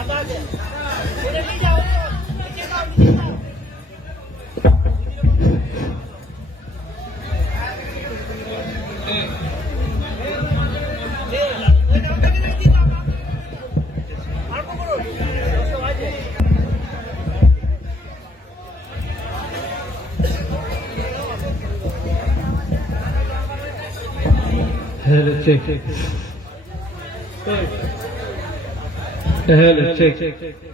Hello, check. Hello, check.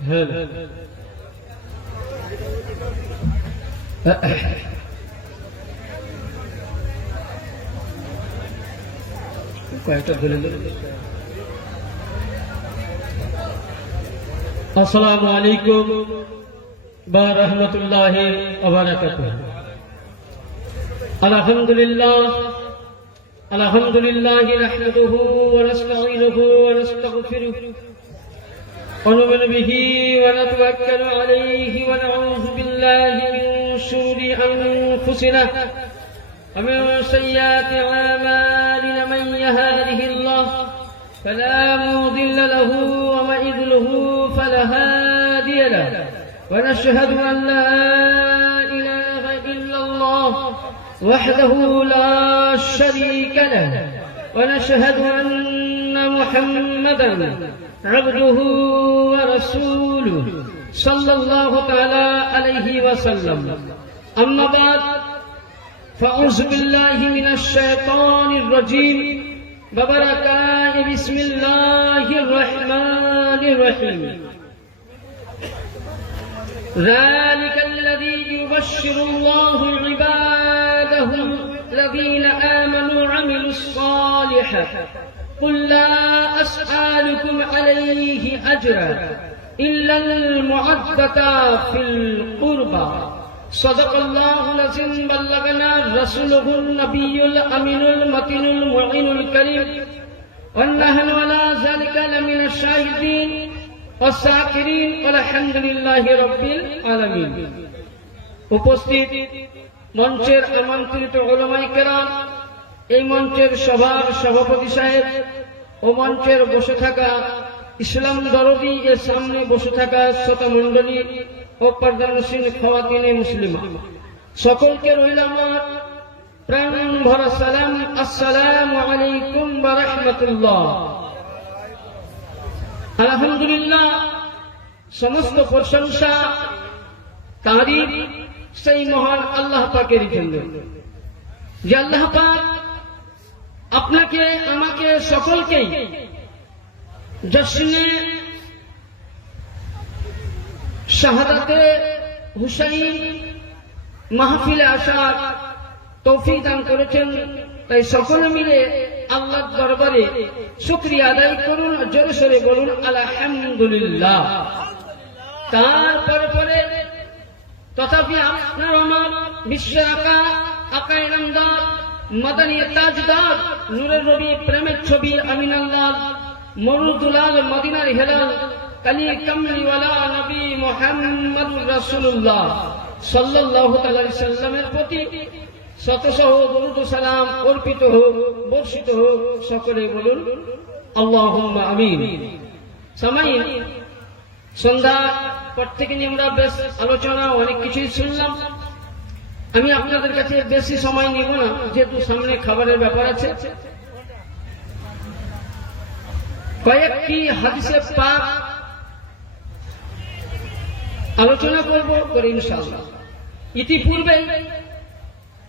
Hello. Assalamu alaikum wa rahmatullahi wa barakatuh. Alhamdulillah. الحمد لله نحمده ونستعينه ونستغفره ونؤمن به ونتوكل عليه ونعوذ بالله من شرور أنفسنا ومن سيئات أعمالنا من يهده الله فلا مضل له ومن يضلل فلا هادي له ونشهد أن لا إله إلا الله وحده لا شريك له ونشهد أن محمدا عبده ورسوله صلى الله تعالى عليه وسلم أما بعد فأعوذ بالله من الشيطان الرجيم وبركاته بسم الله الرحمن الرحيم ذلك الذي يبشر الله عباده الذين آمنوا وعملوا الصالحات قل لا أسألكم عليه أجرا إلا المودة في القربى صدق الله العظيم بلغنا رسوله النبي الأمين المتين المعين الكريم ونحن على ذلك لمن الشاهدين والشاكرين والحمد لله رب العالمين. উপস্থিত মঞ্চের আমন্ত্রিত উলামায়ে কেরাম, এই মঞ্চের সভার সভাপতি সাহেব ও মঞ্চের বসে থাকা ইসলাম দরদি এর সামনে বসে থাকা শ্রোতা মণ্ডলী ও পর্দানশীল খাওয়াতিনে মুসলিমা, সকলকে রইল আমার প্রাণ ভরা সালাম। আসসালামু আলাইকুম ওয়া রাহমাতুল্লাহ। আলহামদুলিল্লাহ, সমস্ত প্রশংসা তারিফ সেই মহান আল্লাহ পাকের জন্য, যে আল্লাহ পাক আপনাকে আমাকে সকলকেই জশ্নে শাহাদাতে হুসাইন মাহফিলে আসার তৌফিক দান করেছেন। তাই সকলে মিলে আল্লাহর দরবারে শুকরিয়া আদায় করুন, জোরে সোরে বলুন আলহামদুলিল্লাহ। তারপরে তথাপি আপনার আমার বিশ্বের আকা ইনামদার মাদানী তাজদার নূরের নবী প্রেমের ছবি আমিনাল্লাহ মরুদুলাল মদিনার হেলাল কালী কামলিওয়ালা নবী মুহাম্মদুর রাসূলুল্লাহ সাল্লাল্লাহু আলাইহি সাল্লামের প্রতি শত শত দরুদ ও সালাম অর্পিত হোক, বর্ষিত হোক। সকলে বলুন আল্লাহুম্মা আমিন। সামাইন, সন্ধ্যা পর থেকে আমরা বেশ আলোচনা অনেক কিছুই শুনলাম। আমি আপনাদের কাছে বেশি সময় নিব না, যেহেতু সামনে খাবারের ব্যাপার আছে। কয়েকটি হাদিসে পাক আলোচনা করব করে ইনশাআল্লাহ। ইতিপূর্বে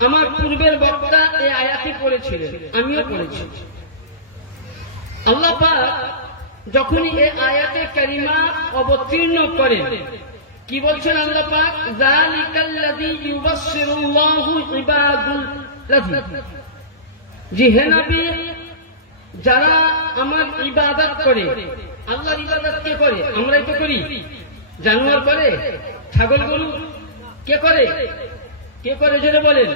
আমার পূর্বের বক্তা এই আয়াতই পড়েছিলেন, আমিও পড়েছি। আল্লাহ পাক যখন এই আয়াতে কারিমা অবতীর্ণ করেন, কি বলছেন আল্লাহ পাক? যালিকাল্লাযী ইউবাশশিরুল্লাহু ইবাদাল্লাযী, জি হে নবী, যারা আমার ইবাদত করে। আল্লাহর ইবাদত কে করে? আমরাই তো করি। জানোয়ার করে, ছাগল গরু কে করে? কে করে জেনে বলেন?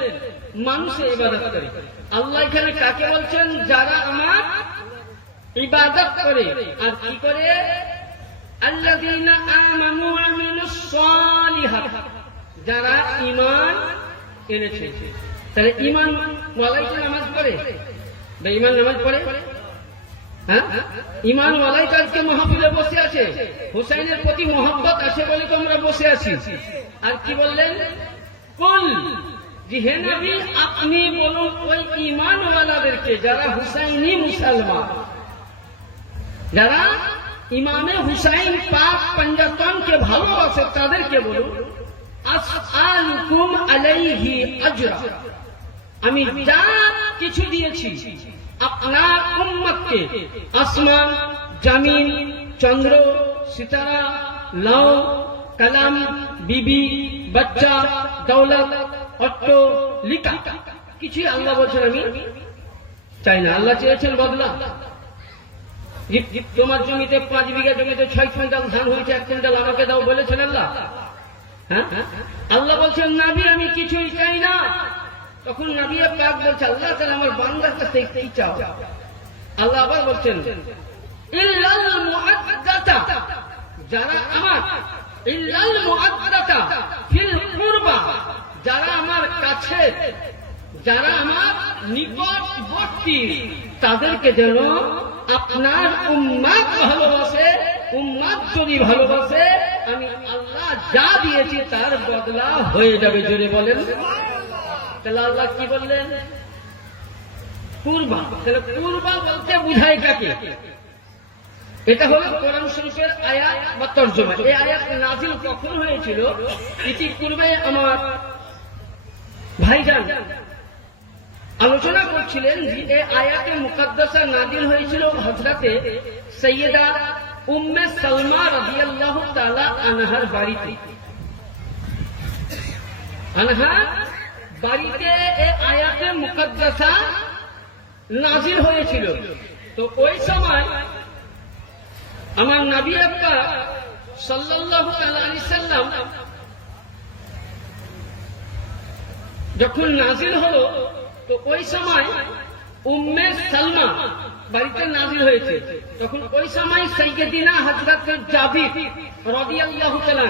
মানুষে ইবাদত করে। আল্লাহ এখানে কাকে বলছেন? যারা আমার ইবাদত করে। আর কি করে? আল্লাযীনা আমানু ওয়া আমিলুস সালিহাত, যারা ঈমান এনেছে। তাহলে ঈমান ওয়ালাই নামাজ পড়ে, ঈমান নামাজ পড়ে। হ্যাঁ, ইমানওয়ালাই তো আজকে মাহফিলে বসে আছে, হুসাইনের প্রতি মহব্বত আছে বলে তো আমরা বসে আছি। আর কি বললেন? কুল, যে হে নবী আপনি বলুন ওই ইমানওয়ালাদেরকে যারা হুসাইনি মুসলমান, যারা ইমামে হুসাইন পাক পঞ্জাতনকে ভালোবাসে, তাদেরকে বলুন আসআলুকুম আলাইহি আজরা, আমি যা কিছু দিয়েছি আপনার উম্মতকে, আসমান, জমিন, চন্দ্র, সিতারা, লাউ, কালাম, বিবি, বাচ্চা, দৌলত, অট্টো, লিকা, কিছুই আল্লাহ বলছেন আমি চাই না। আল্লাহ চেয়েছেন বদলা। তোমার জমিতে 5 বিঘা জমিতে 6 কুইন্টাল ধান হয়েছে, 1 কুইন্টাল আমাকে দাও বলেছেন আল্লাহ? হ্যাঁ, আল্লাহ বলছেন নবী আমি কিছুই চাই না। তখন নবী পাক বলছে আল্লাহ তাআলা আমার বান্দার কাছে একটাই চাও। আল্লাহ আবার বলছেন ইল্লাল মুআদ্দাতা, যারা আমার ইল্লাল মুআদ্দাতা ফিল কুরবা, যারা আমার কাছে, যারা আমার নিকটবর্তী, তাদেরকে যেন আপনার উম্মত ভালোবাসে। উম্মত যদি ভালোবাসে আমি আল্লাহ যা দিয়েছি তার বদলা হয়ে যাবে। জোরে বলেন। তাহলে আল্লাহ কি বললেন? কুরবা। তাহলে কুরবা বলতে বুঝায় কাকে? এটা হলো কোরআন শরীফের আয়াত বা তরজমা। এই আয়াত নাজিল কখন হয়েছিল? ইতিপূর্বে আমার ভাইজান আলোচনা করছিলেন যে এই আয়াতে মুকদ্দাসা নাজিল হয়েছিল হযরতে সাইয়্যিদা উম্মে সালমা রাদিয়াল্লাহু তাআলা আনহার বাড়িতে। আনহা বাড়িতে এই আয়াতে মুকদ্দাসা নাজিল হয়েছিল। তো ওই সময় আমার নবী আকরাম সাল্লাল্লাহু আলাইহি সাল্লাম যখন নাজিল হলো, তো ওই সময় উম্মে সালমা বাড়িতে নাজিল হয়েছে। তখন ওই সময় সাইয়্যিদিনা হযরত জাবির রাদিয়াল্লাহু তাআলা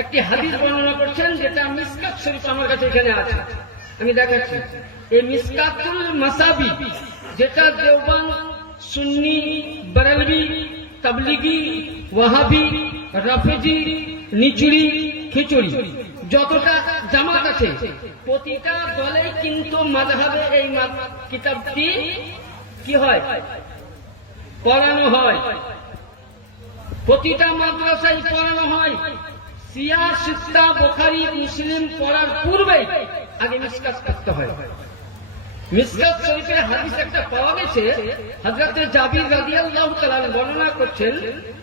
একটি হাদিস বর্ণনা করছেন, যেটা মিসকাত শরীফ আমার কাছে এখানে আছে, আমি দেখাচ্ছি। এই মিসকাতুল মাসাবি, যেটা দেওবন্দ, সুন্নি, বরেলভি, তাবলিগি, ওয়াহাবি, রাফেজি, নিচুরি, খিচুড়ি, যতটা জামাত আছে প্রতিটা দলে কিন্তু মাযহাবে এই কিতাবটি কি হয়? পড়ানো হয়। প্রতিটা মাদ্রাসায় পড়ানো হয়। সিয়া, সিত্তা, বুখারী, মুসলিম পড়ার পূর্বেই আগে মিসকাত করতে হয়। মিসকাত শরীফের হাদিস একটা পাওয়া গেছে, হযরত জাবির রাদিয়াল্লাহু তাআলা বর্ণনা করছেন।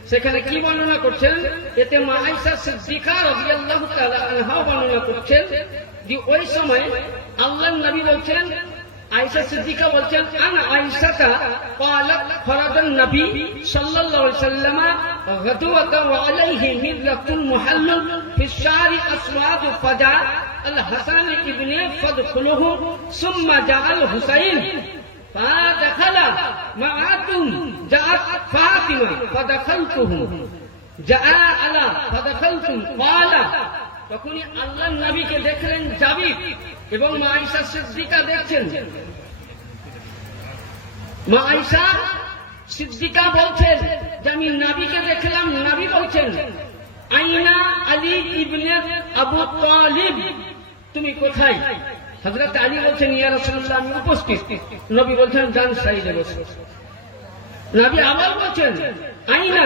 সেখানে কি বর্ণনা করছেন? এতে মা আয়েশা সিদ্দিকা রাদিয়াল্লাহু তাআলা আনহা বর্ণনা করছেন যে ওই সময় আল্লাহর নবী বলছেন, আয়েশা সিদ্দিকা বলছেন, আন আয়েশাতা ক্বালাত ফরাদান নবী সাল্লাল্লাহু আলাইহি ওয়াসাল্লাম গাদওয়াতা ওয়া আলাইহি মিররাতুল মুহাল্লাল ফি শারি আসওয়াদ ফাজা আল হাসান ইবনে ফাদখুলুহু সুম্মা জাআল হুসাইন ফাদাখালা মাআতুম জাআত ফাতিমা ফাদাখালতুহু জাআ আলা ফাদাখালতুম ক্বালা। তখনই আল্লাহর নবীকে দেখলেন জাবির এবং মা আয়েশা সিদ্দিকা দেখছেন। মা আয়েশা সিদ্দিকা বলছেন যে আমি নবীকে দেখলাম। নবী বলছেন আইনা আলী ইবনে আবু তালিব, তুমি কোথায়? হযরত আলী বলছেন ইয়া রাসূলুল্লাহ আমি উপস্থিত। নবী বলছেন যান সাইডে বসো। নবী আবার বলছেন আইনা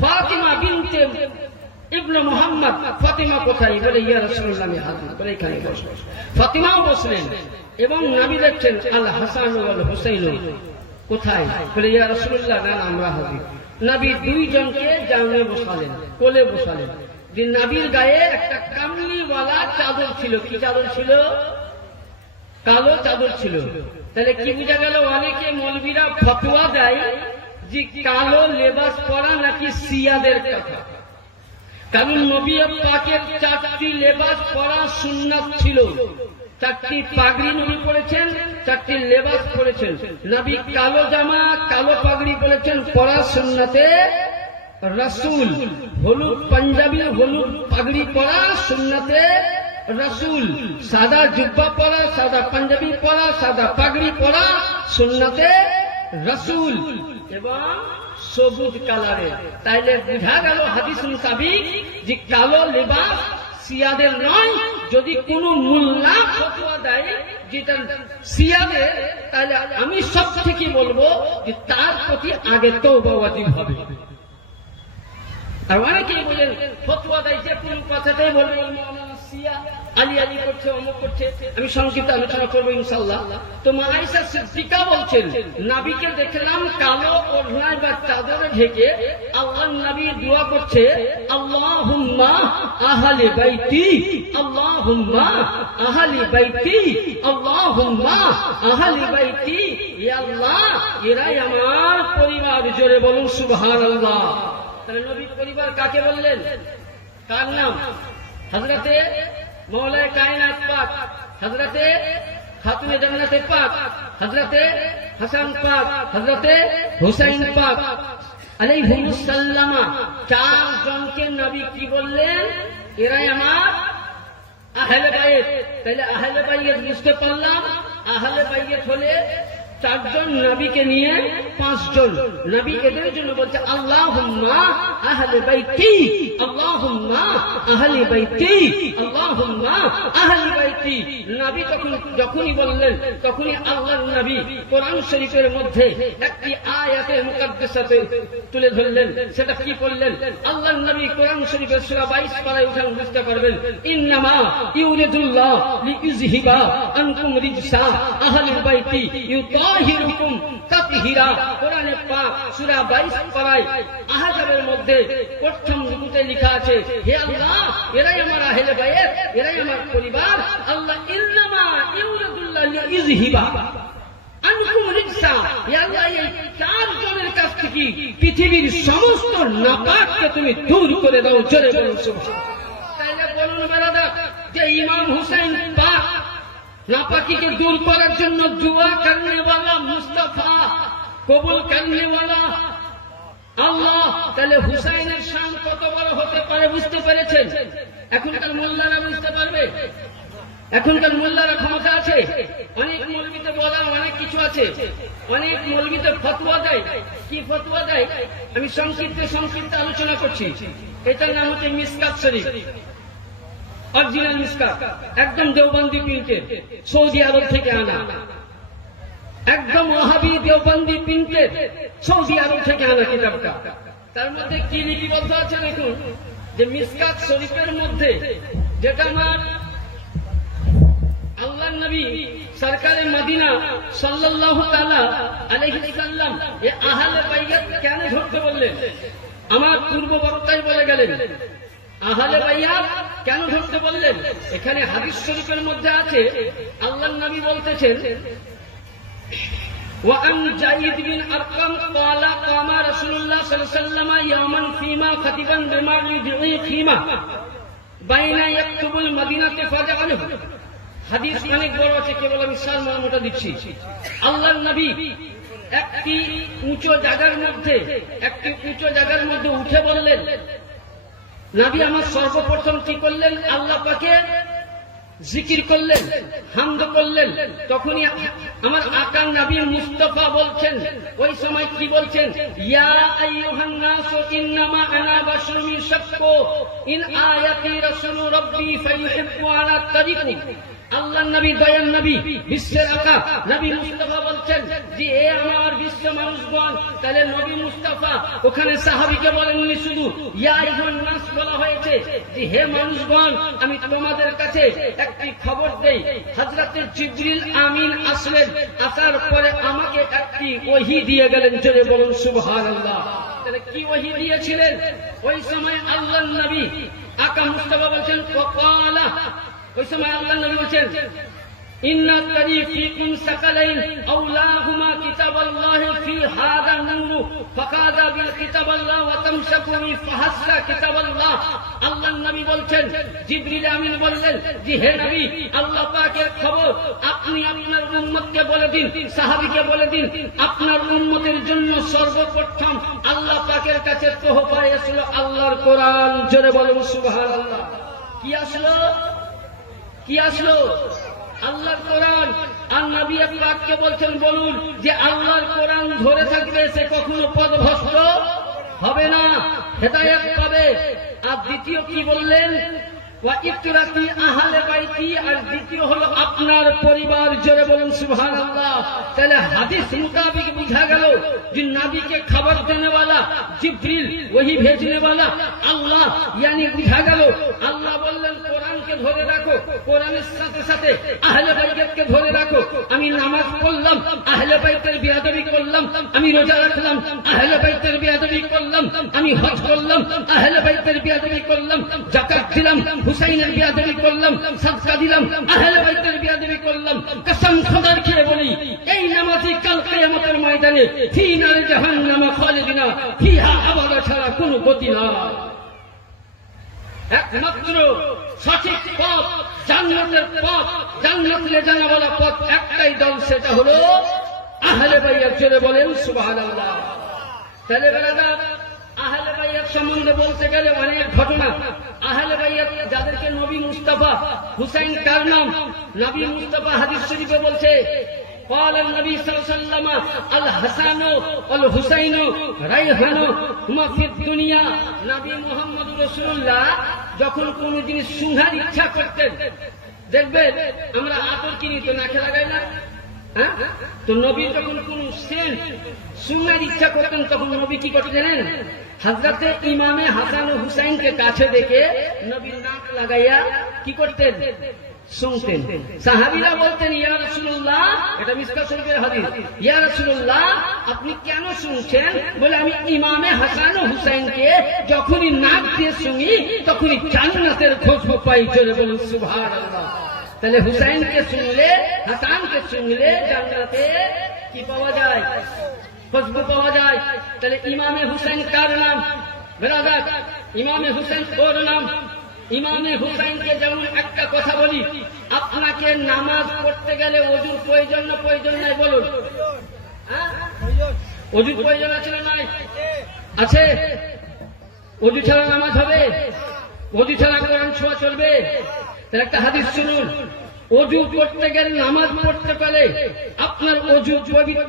ফাতিমা বিনতে ইবনে মুহাম্মদ, ফাতিমা কোথায়? বলে ইয়া রাসূলুল্লাহ আমি হাজির। বলে এখানে বসো। ফাতিমাও বসলেন এবং নবী দেখছেন আল হাসান ওয়াল হুসাইন কোথায়? বলে ইয়া রাসূলুল্লাহ না আমরা হাজির। নবী দুইজনকে জামে বসালেন, কোলে বসালেন। যে নবীর গায়ে একটা কামলিওয়ালা চাদর ছিল। কি চাদর ছিল? কালো চাদর ছিল। তাহলে কি বোঝা গেল? অনেকে মৌলবীরা ফতোয়া দেয় যে কালো লেবাস পরা নাকি শিয়াদের কথা। কারণ নবী পাকের 4টি লেবাস পরা সুন্নাত ছিল। 4টি পাগড়ি নবী পরেছেন, 4টি লেবাস পরেছেন। নবী কালো জামা, কালো পাগড়ি পরেছেন, পরা সুন্নাতে রাসূল। হলুদ পাঞ্জাবি, হলুদ পাগড়ি পরা সুন্নাতে রাসূল। সাদা জুব্বা পরা, সাদা পাঞ্জাবি পরা, সাদা পাগড়ি পরা সুন্নাতে রাসূল এবং সবুজ কালারের। তাইলে বোঝা গেল হাদিস মোতাবিক যে কালো লেবাস শিয়াদের নয়। যদি কোন মোল্লা ফতোয়া দেয় যেটা শিয়াদের, তাহলে আমি সব থেকে বলবো যে তার প্রতি আগে তওবা ওয়াজিব হবে। আর অনেকেই বলেন ফতোয়া দেয় যে কোন কথাটাই বলবে শিয়া আলী আলী করছে, অমুক করছে। আমি সংক্ষিপ্ত আলোচনা করবো ইনশাআল্লাহ। তো মা আয়েশা সিদ্দিকা বলছেন, নবীকে দেখলাম কালো ওড়নায় বা চাদরে ঢেকে আল্লাহর নবী দোয়া করছে, আল্লাহুম্মা আহলি বাইতি, আল্লাহুম্মা আহলি বাইতি, আল্লাহুম্মা আহলি বাইতি। ইয়া আল্লাহ, এরাই আমার পরিবার। জোরে বলুন সুবহানাল্লাহ। তাহলে নবীর পরিবার কাকে বললেন? কার নাম? হযরতে মওলায়ে কায়নাত পাক, হযরতে খাতুনে জান্নাতে পাক, হযরতে হাসান পাক, হযরতে হুসাইন পাক আলাইহিমুস সালামা। চারজনকে নবী কি বললেন? এরাই আমার আহলে বাইত। তাহলে আহলে বাইত বুঝতে পারলাম, আহলে বাইত হলে চারজন, নবীকে নিয়ে পাঁচজন। নবী এদের জন্য বলছে আল্লাহুম্মা আহলে বাইতি, আল্লাহুম্মা আহলে বাইতি, আল্লাহুম্মা আহলে বাইতি। নবী যখনই বললেন তখনই আল্লাহর নবী কোরআন শরীফের মধ্যে একটি আয়াতে মুকাদ্দাসাতে তুলে ধরলেন। সেটা কি বললেন? আল্লাহর নবী কোরআন শরীফের সূরা 22 পারায় উঠান বুঝতে পারবেন, ইন্নামা ইউরিদুল্লাহ লিইউযহিবা আনকুম রিজসা আহলিল বাইতি ইউতাহিরুকুম তাতহীরা। কোরআনে পাক সূরা 22 পারায় আহজাবের মধ্যে প্রথম রুকুতে লেখা আছে, হে আল্লাহ, এরাই আমার আহলে বাইত, এরাই আমার পরিবার। আল্লাহ ইন্নামা ইউরিদুল্লাহ লিইউযহিবা আনকুম রিজসা, ইয়া আল্লাহ, এই চারজনের কাছ থেকে পৃথিবীর সমস্ত নাপাককে তুমি দূর করে দাও। জোরে বলুন সুবহানাল্লাহ। তাইলে বলুন বেরাদার, যে ইমাম হুসাইন পাক नापाकी दूर করার জন্য दुआ करने वाला मुस्तफा, कबूल करने वाला আল্লাহ। তাহলে হুসাইনের শান কত বড় হতে পারে বুঝতে পেরেছেন? এখনকার মোল্লারা বুঝতে পারবে? এখনকার মোল্লারা ক্ষমতা আছে? অনেক মৌলবীতে বলা অনেক কিছু আছে, অনেক মৌলবীতে ফতোয়া দেয়। কি ফতোয়া দেয়? আমি সংক্ষিপ্ত আলোচনা করছি। এটার নাম হচ্ছে মিসকাত শরীফ, অরিজিনাল মিসকাত, একদম দেওবন্দি প্রিন্টেড, সৌদি আরব থেকে আনা, একদম ওয়াহাবি দেওবন্দি প্রিন্টেড, সৌদি আরব থেকে আনা কিতাবটা। তার মধ্যে কি লিপিবদ্ধ আছে দেখুন, যে মিসকাত শরীফের মধ্যে, যেটা আমার আল্লাহর নবী সরকারে মদিনা সাল্লাল্লাহু তাআলা আলাইহি সাল্লাম এ আহলে বাইত কেন ধরতে বললেন? আমার পূর্ব বক্তাই বলে গেলেন আহলে বাইত কেন ধরতে বললেন। এখানে হাদিস শরীফের মধ্যে আছে, আল্লাহর নবী বলতেছেন, وعن زيد بن أرقم قال قام رسول الله صلى الله عليه وسلم يوما فيما خطبا بما يدعي خيمة بين يكتب المدينة فجعله। হাদিস অনেক বড় আছে, কেবল আমি সারমর্মটা দিচ্ছি। আল্লাহর নবী একটি উঁচু জায়গার মধ্যে উঠে বললেন, নবী আমার সর্বপ্রথম কি করলেন? আল্লাহ পাকে জিকির করলেন, হামদ করলেন। তখনই আমার আকা নবী মুস্তাফা বলছেন, ওই সময় কি বলছেন? ইয়া আইয়ুহান নাস ইন্নামা আনা বাশরুম ইউশাক্কু ইন আয়াতি রাসূল রাব্বি ফায়ুহিব্বু আনা তারিকু। আল্লাহর নবী, দয়ার নবী, বিশ্বের আকা নবী মুস্তাফা বলছেন যে এ আমার বিশ্ব মানুষগণ। তাহলে নবী মুস্তাফা ওখানে সাহাবীকে বলেননি, শুধু ইয়া আইয়ুহান নাস বলা হয়েছে যে হে মানুষগণ, আমি তোমাদের কাছে একটি খবর দেই। হযরতে জিবরিল আমিন আসলেন, আসার পরে আমাকে একটি ওহী দিয়ে গেলেন। জোরে বলুন সুবহানাল্লাহ। তাহলে কি ওহী দিয়েছিলেন? ওই সময় আল্লাহর নবী আকা মুস্তাফা বলছেন, ওয়াকালা, ওই সময় আল্লাহর নবী বলছেন, ইন্না তারিফিকুম সাকালাইন আওলাহুমা কিতাবাল্লাহি ফি হাদা নূরু ফাকাদা বিল কিতাবাল্লাহ ওয়া তামশাকুনি ফাহাসা কিতাবাল্লাহ। আল্লাহর নবী বলছেন, জিবরিল আমিন বললেন যে হে নবী, আল্লাহ পাকের খবর আপনি আপনার উম্মতকে বলে দিন, সাহাবীকে বলে দিন, আপনার উম্মতের জন্য সর্বপ্রথম আল্লাহ পাকের কাছে তোহফায় আসলো আল্লাহর কোরআন। জোরে বলুন সুবহানাল্লাহ। কি আসলো? আল্লাহর কোরআন। আর নবী পাককে বলছেন বলুন যে আল্লাহর কোরআন ধরে থাকবে সে কখনো পথভ্রষ্ট হবে না, হেদায়েত পাবে। আর দ্বিতীয় কি বললেন? ওয়া ইত্রাতি আহলে বাইতি, আর দ্বিতীয় হলো আপনার পরিবার। জোরে বলুন সুবহানাল্লাহ। তাহলে হাদিস মুতাবিক বুঝা গেল যে নবীকে খবর দেনে वाला জিবরিল, ওহী भेजने वाला আল্লাহ। यानी বুঝা গেল আল্লাহ বললেন কোরআনকে ধরে রাখো, কোরআনের সাথে সাথে আহলে বাইতকে ধরে রাখো। আমি নামাজ পড়লাম, আহলে বাইতের বেয়াদবি করলাম। আমি রোজা রাখলাম, আহলে বাইতের বেয়াদবি করলাম। আমি হজ করলাম, আহলে বাইতের বেয়াদবি করলাম। যাকাত দিলাম, হুসাইনের বেয়াদবি করলাম। সাদকা দিলাম, আহলে বাইতের বেয়াদবি করলাম। কসম খোদার খেয়ে বলি, এই নামাজি কাল কিয়ামতের ময়দানে ফি নারে জাহান্নাম খালিদিনা ফিহা আবাদা ছাড়া কোনো গতি না। একমাত্র সঠিক পথ, জান্নাতের পথ, জান্নাত লে জানা वाला পথ একটাই দল, সেটা হলো আহলে বাইত। জোরে বলেন সুবহানাল্লাহ। তাহলে ব্রাদার, আহলে বাইত সম্বন্ধে বলতে গেলে অনেক ঘটনা। আহলে বাইত যাদেরকে নবী মুস্তাফা, হুসাইন কার নাম? নবী মুস্তাফা হাদিস শরীফে বলছে قال النبي صلى الله عليه وسلم الحسن والحسين রাইহান হুমা ফিদ দুনিয়া। নবী মুহাম্মদ রাসূলুল্লাহ যখন কোন জিনিস সুঙ্ঘার ইচ্ছা করতেন, দেখবেন আমরা আতর কিনি তো নাকে লাগাই না, হ্যাঁ? তো নবী যখন কোন সেন্ট সুঙ্ঘার ইচ্ছা করতেন তখন নবী কি করতেন জানেন? হযরতে ইমামে হাসান ও হুসাইনকে কাছে দেখে নবী নাক লাগাইয়া কি করতেন? শুনতেন। সাহাবীরা বলতেন ইয়া রাসূলুল্লাহ, এটা মিসকাত শরীফের হাদিস, ইয়া রাসূলুল্লাহ আপনি কেন শুনছেন? বলে আমি ইমামে হাসান ও হুসাইনকে যখনই নাক দিয়ে শুনি তখনই জান্নাতের খুশবু পাই। জোরে বলুন সুবহানাল্লাহ। তাহলে হুসাইনকে শুনলে, হাসানকে শুনলে জান্নাতে কি পাওয়া যায়? খুশবু পাওয়া যায়। তাহলে ইমামে হুসাইন কার নাম? ব্রাদার, ইমামে হুসাইন ওর নাম। ইমামে হুসাইনকে যেমন একটা কথা বলি, আপনাকে নামাজ পড়তে গেলে ওযুর প্রয়োজন না প্রয়োজন নাই? বলুন, ওযুর প্রয়োজন আছে না নাই? আছে। ওযু ছাড়া নামাজ হবে? ওযু ছাড়া কোরআন ছোঁয়া চলবে? তাহলে একটা হাদিস শুনুন, ওযু করতে গেলে, নামাজ পড়তে গেলে আপনার ওযুর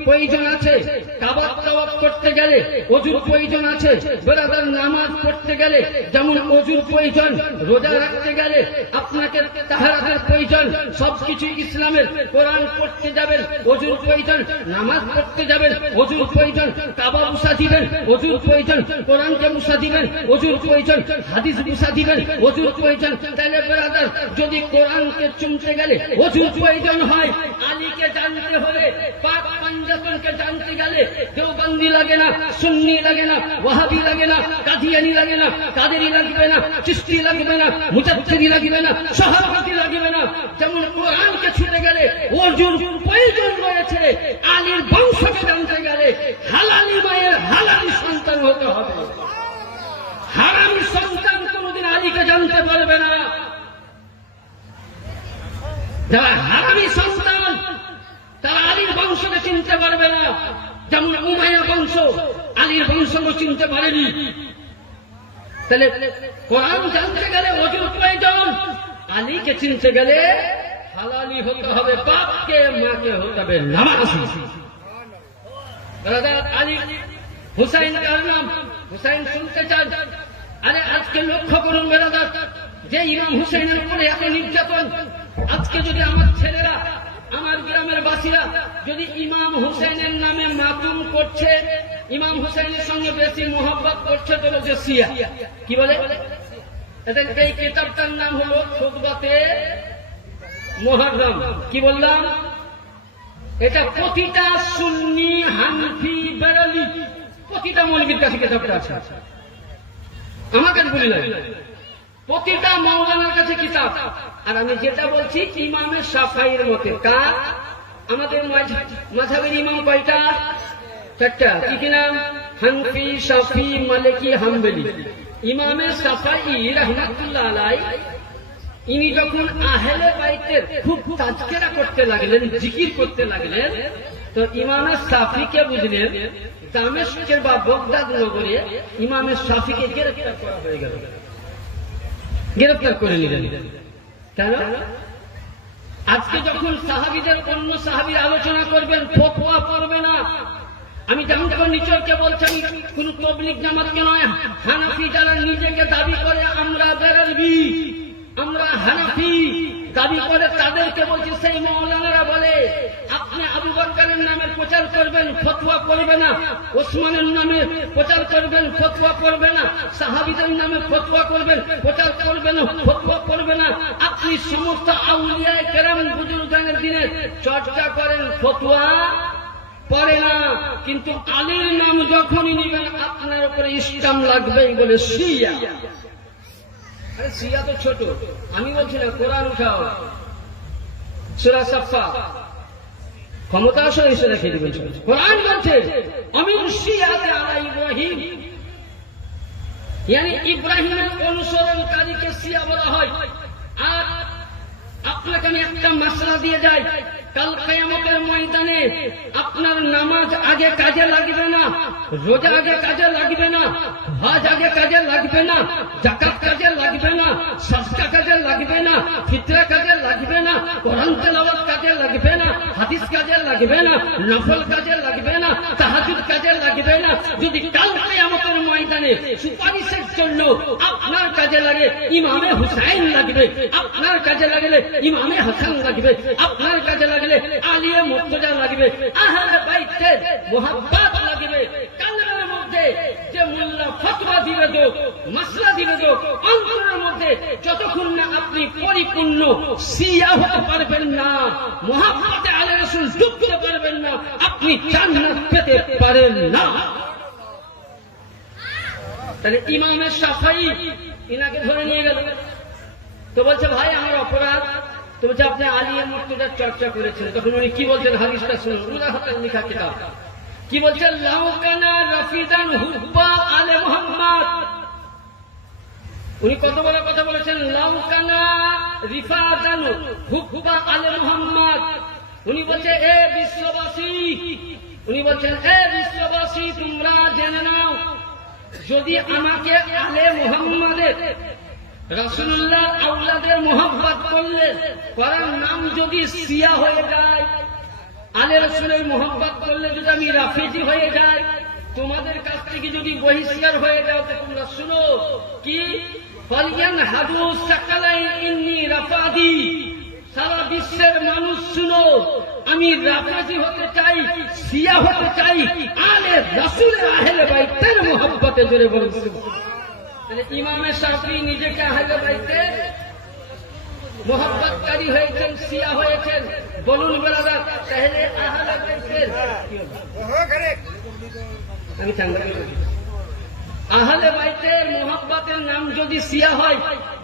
প্রয়োজন আছে। কাবা তাওয়াফ করতে গেলে ওযুর প্রয়োজন আছে। ব্রাদার, নামাজ পড়তে গেলে যেমন ওযুর প্রয়োজন, রোজা রাখতে গেলে আপনাকে তাহারাতের প্রয়োজন। সবকিছু ইসলামের। কোরআন পড়তে যাবেন ওযুর প্রয়োজন, নামাজ পড়তে যাবেন ওযুর প্রয়োজন, কাবা মুসা দিবেন ওযুর প্রয়োজন, কোরআনকে মুসা দিবেন ওযুর প্রয়োজন, হাদিস মুসা দিবেন ওযুর প্রয়োজন। তাহলে ব্রাদার, যদি কোরআনকে চুমতে গেলে ওযুর প্রয়োজন হয়, আলীকে জানতে হলে, পাক পাঞ্জাতনকে জানতে গেলে দেওবন্দি লাগে না, সুন্নি লাগে না, ওয়াহাবি লাগে না, কাদিয়ানি লাগে না, কাদেরি লাগবে না, চিশতি লাগবে না, মুজাদ্দিদি লাগবে না, সাহাবাতি লাগবে না। যেমন কোরআনকে ছুঁতে গেলে ওযুর প্রয়োজন রয়েছে, আলীর বংশকে জানতে গেলে হালালি মায়ের হালালি সন্তান হতে হবে। হারামি সন্তান কোনদিন আলীকে জানতে পারবে না। যারা হারামি সন্তান তারা আলীর বংশকে চিনতে পারবে না। যেমন উমাইয়া বংশ আলীর বংশকে চিনতে পারেনি। তাহলে কোরআন জানতে গেলে ওযুর প্রয়োজন, আলীকে চিনতে গেলে হালালি হতে হবে, বাপকে মাকে হতে হবে নামাজি। ব্রাদার, আলী হুসাইন কার নাম? হুসাইন শুনতে চান? আরে আজকে লক্ষ্য করুন ব্রাদার, যে ইমাম হুসাইনের উপরে এত নির্যাতন, আজকে যদি আমার ছেলেরা, আমার গ্রামের বাসীরা যদি ইমাম হুসাইনের নামে মাতুম করছে, ইমাম হুসাইনের সঙ্গে বেশি মোহাব্বত করছে, তো বলছে শিয়া। কি বলে? এদের এই কিতাবটার নাম হলো খুতবাতে মুহররম। কি বললাম? এটা প্রতিটা সুন্নি, হানফি, বেরেলি, প্রতিটা মৌলবীর কাছে কিতাবটা আছে। আমার কাছে বলি না, প্রতিটা মাওলানার কাছে কিতাব। আর আমি যেটা বলছি ইমামে শাফাঈর মতে। কার? আমাদের মাযহাবের ইমাম কয়টা? চারটা। কি কি নাম? হানফি, শাফি, মালিকি, হাম্বলি। ইমামে শাফাঈ রাহমাতুল্লাহ আলাইহি ইনি যখন আহলে বাইতের খুব তাজকিরা করতে লাগলেন, জিকির করতে লাগলেন, তো ইমামে শাফিকে বুঝলেন দামেস্কের বা বগদাদ নগরে ইমামে শাফিকে গ্রেফতার করা হয়ে গেল। গ্রেফতার করে নিলেন। কেন? আজকে যখন সাহাবীদের অন্য সাহাবীর আলোচনা করবেন, ফতোয়া করবে না। আমি যেমন নিচরকে বলছি, আমি কোন তবলিগ জামাতকে নয়, হানাফি যারা নিজেকে দাবি করে আমরা বেরেলভি, আমরা হানাফি দাবি করে, তাদেরকে বলছি, সেই মাওলানারা বলে আপনি আবু বকরের নামে প্রচার করবেন, ফতোয়া করবে না, ওসমানের নামে প্রচার করবেন, ফতোয়া করবে না, সাহাবীদের নামে ফতোয়া করবেন, প্রচার করবে না, ফতোয়া করবে না। আপনি সমস্ত আউলিয়ায়ে কেরাম বুজুর্গানের দিনে চর্চা করেন, ফতোয়া পড়ে না, কিন্তু আলীর নাম যখনই নিবেন আপনার উপরে ইসলাম লাগবেই বলে শিয়া। আরে শিয়া তো ছোট, আমি বলছি না, কোরআন উঠাও, সূরা সাফা, ক্ষমতা আসলে এসে রেখে দিবেন। কোরআন বলছে আমিন শিয়াতে আলা ইব্রাহিম, ইয়ানি ইব্রাহিমের অনুসরণকারীকে শিয়া বলা হয়। আর আপনাকে আমি একটা মাসলা দিয়ে যাই, কাল কিয়ামতের ময়দানে আপনার নামাজ আগে কাজে লাগবে না, রোজা আগে কাজে লাগবে না, হজ আগে কাজে লাগবে না, যাকাত কাজে লাগবে না, সাদকা কাজে লাগবে না, ফিতরা কাজে লাগবে না, কোরআন তেলাওয়াত কাজে লাগবে না, হাদিস কাজে লাগবে না, নফল কাজে লাগবে না, তাহাজ্জুদ কাজে লাগবে না। যদি কাল কিয়ামতের ময়দানে সুপারিশের জন্য আপনার কাজে লাগে ইমামে হুসাইন লাগবে, আপনার কাজে লাগলে ইমামে হাসান লাগবে, আপনার কাজে লাগলে আলিয়ে মুর্তজা লাগবে, আহলে বাইতের মুহাব্বত লাগবে। কালের মধ্যে যে মোল্লা ফতোয়া দিবে তো, মাসলা দিবে তো, অন্তরের মধ্যে যতক্ষণ না আপনি পরিপূর্ণ শিয়া হতে পারবেন না, মুহাব্বতে আলে রাসূল যুক্ত পারবেন না, আপনি জান্নাত পেতে পারেন না। তাহলে ইমামে শাফাঈ ইনাকে ধরে নিয়ে গেল, তো বলছে ভাই আমার অপরাধ, তো বলছে আপনি আলিয়া মুর্তজার চর্চা করেছেন। তখন উনি কি বলছেন, হাদিসটা শুনুন, উনার হাতে লেখা কিতাব কি বলছেন, লাউ কানা রাফিদান হুব্বা আলে মুহাম্মদ। উনি কত বড় কথা বলেছেন, লাউ কানা রিফাদান হুব্বা আলে মুহাম্মদ। উনি বলছে এ বিশ্ববাসী, উনি বলছেন এ বিশ্ববাসী তোমরা জেনে নাও, যদি আমাকে আলে মুহাম্মাদের রাসূলুল্লাহ আওলাদের মোহাব্বত করলে করার নাম যদি শিয়া হয়ে যায়, আলে রাসূলের মোহাব্বত করলে যদি আমি রাফিজি হয়ে যাই, তোমাদের কাছ থেকে যদি বহিষ্কার হয়ে যাও, তো তোমরা শুনো কি ফালিয়ান হাদু সাকালাই ইন্নী রাফাদি, সারা বিশ্বের মানুষ শুনো, আমি রাফাজি হতে চাই, শিয়া হতে চাই, আলে রাসূলের আহলে বাইতের মোহাব্বতে জোরে বলুন। ইমামে শাফি নিজেকে আহলে বাইতের মোহাব্বতকারী হয়েছেন, শিয়া হয়েছেন, বলুন ব্রাদার, তাহলে আহলে বাইতের আমি আহলে বাইতের মোহাব্বতের নাম যদি শিয়া হয়,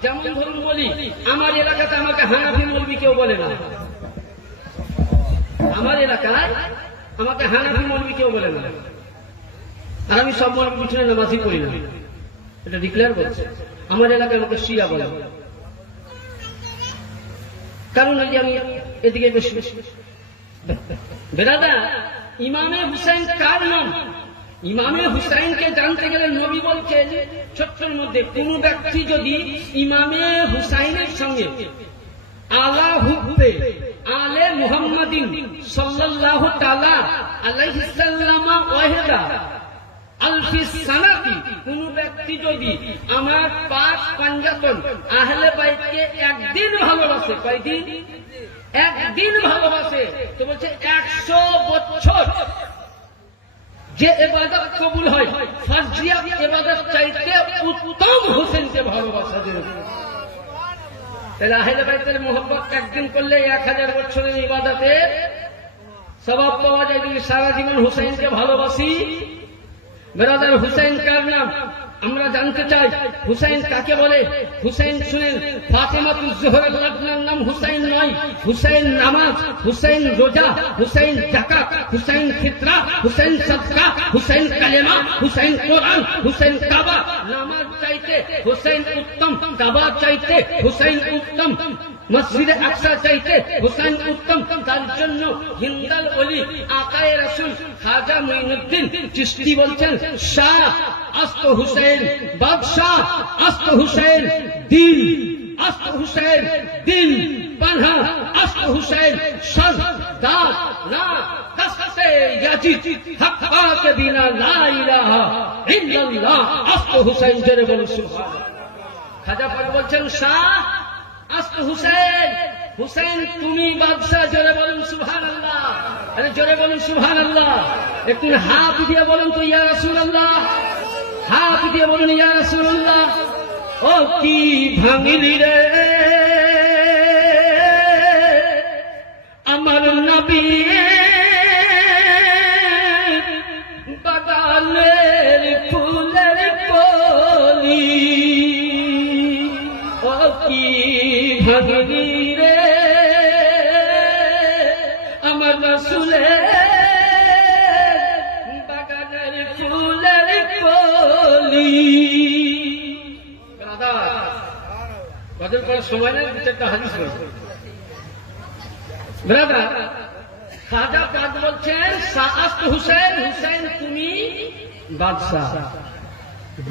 যেমন ধরুন বলি আমার এলাকাতে আমাকে হানাফি মৌলবি কেউ বলে না, আমার এলাকায় আমাকে হানাফি মৌলবি কেউ বলে না, আর আমি সব মৌলবি পিছনে নামাজই পড়ি না, এটা ডিক্লেয়ার করছে। আমার এলাকায় আমাকে শিয়া বলে, কারণ ওই যে আমি এদিকে বেশি বেরাদা। ইমামে হুসাইন কার নাম? ইমামে হুসাইনকে জানতে গেলে নবী বলছেন ছোট্টর মধ্যে কোন ব্যক্তি যদি ইমামে হুসাইনের সঙ্গে আলা হুব্বে আলে মুহাম্মাদিন সাল্লাল্লাহু তাআলা আলাইহি সাল্লাম ওয়াহিদা আলফি সানাতি, কোন ব্যক্তি যদি আমার পাঁচ পাঞ্জাতন আহলে বাইতকে একদিন ভালোবাসে, কয়দিন? একদিন ভালোবাসে, তো বলছে 100 বছর যে ইবাদত কবুল হয়, ফরজিয়া ইবাদত চাইতে উত্তম হোসেনকে ভালোবাসা দেবে। তাহলে আহলে বাইতের মোহাব্বত একদিন করলে 1000 বছরের ইবাদতের সওয়াব পাওয়া যায়। যদি সারা জীবন হোসেনকে ভালোবাসি, ব্রাদার হুসাইন কার নাম আমরা জানতে চাই, হুসাইন কাকে বলে? হুসাইন শুনেন, ফাতেমাতুজ জোহরার লগ্নের নাম হুসাইন নয়, হুসাইন নামাজ, হুসাইন রোজা, হুসাইন যাকাত, হুসাইন ফিতরা, হুসাইন সাদকা, হুসাইন কালেমা, হুসাইন কোরআন, হুসাইন কাবা। নামাজ চাইতে হুসাইন উত্তম, কাবা চাইতে হুসাইন উত্তম, মসজিদে আকসা চাইতে হুসাইন উত্তম। তার জন্য হিন্দাল ওলি আকায়ে রাসূল খাজা মুঈনুদ্দিন চিশতি বলছেন, শাহ আস্ত হুসেন বাদশাহ, আস্ত হুসেন দিন, আস্ত হুসেন দিন, আনহা আস্ত হুসাইন সর দাঁত না দস্তে ইয়াজিদ হাক্কা কে বিনা লা ইলাহা ইল্লাল্লাহ আস্ত হুসাইন জোরে বলুন সুবহানাল্লাহ। খাজা পরে বলছেন শাহ আস্ত হুসাইন, হুসাইন তুমি বাদশাহ, জোরে বলুন সুবহানাল্লাহ। আরে জোরে বলুন সুবহানাল্লাহ। একটু হাত দিয়ে বলুন তো ইয়া রাসূলুল্লাহ, হাত দিয়ে বলুন ইয়া রাসূলুল্লাহ। ও কি ভাঙিলি রে আমার নবী বাগানের ফুলের কলি, ও কি ভাঙিলি রে আমার রাসূলের বাগানের ফুলের কলি। কদিন পরে সময় নেই, দু চারটা হাদিস বলবো। ব্রাদার খাজা পাক বলছেন আস্ত হুসাইন, হুসাইন তুমি বাদশাহ,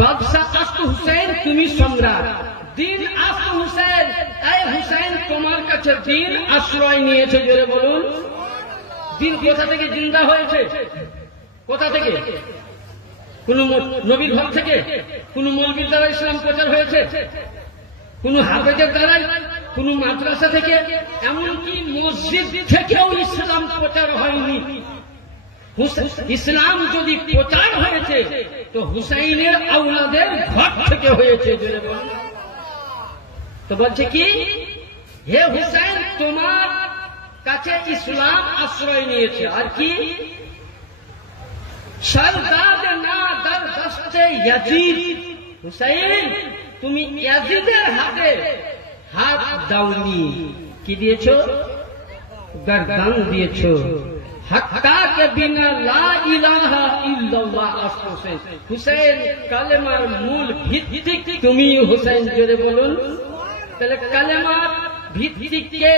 বাদশাহ আস্ত হুসাইন তুমি সম্রাট, দিন আস্ত হুসাইন, এই হুসাইন তোমার কাছে দিন আশ্রয় নিয়েছে, জোরে বলুন। দিন কোথা থেকে জিন্দা হয়েছে? কোথা থেকে? কোন নবীর ঘর থেকে? কোন মৌলবীর দ্বারা ইসলাম প্রচার হয়েছে? কোন হাফেজের দ্বারা? কোন মাদ্রাসা থেকে? এমনকি মসজিদ থেকেও ইসলাম প্রচার হয়নি। ইসলাম যদি প্রচার হয়েছে তো হুসাইনের আওলাদের ঘর থেকে হয়েছে, জোরে বলুন। তো বলছে কি, হে হুসাইন তোমার কাছে ইসলাম আশ্রয় নিয়েছে। আর কি, সরদাদ না দর দস্তে ইয়াজিদ, হুসাইন তুমি ইয়াজিদের হাতে হাত দাওনি, কি দিয়েছ? গর্দান দিয়েছ। হাক্কা কে বিনা লা ইলাহা ইল্লাল্লাহ আসছে। হুসাইন কালেমার মূল ভিত্তি তুমি হুসাইন, জোরে বলুন। তাহলে কালেমার ভিত্তি কে?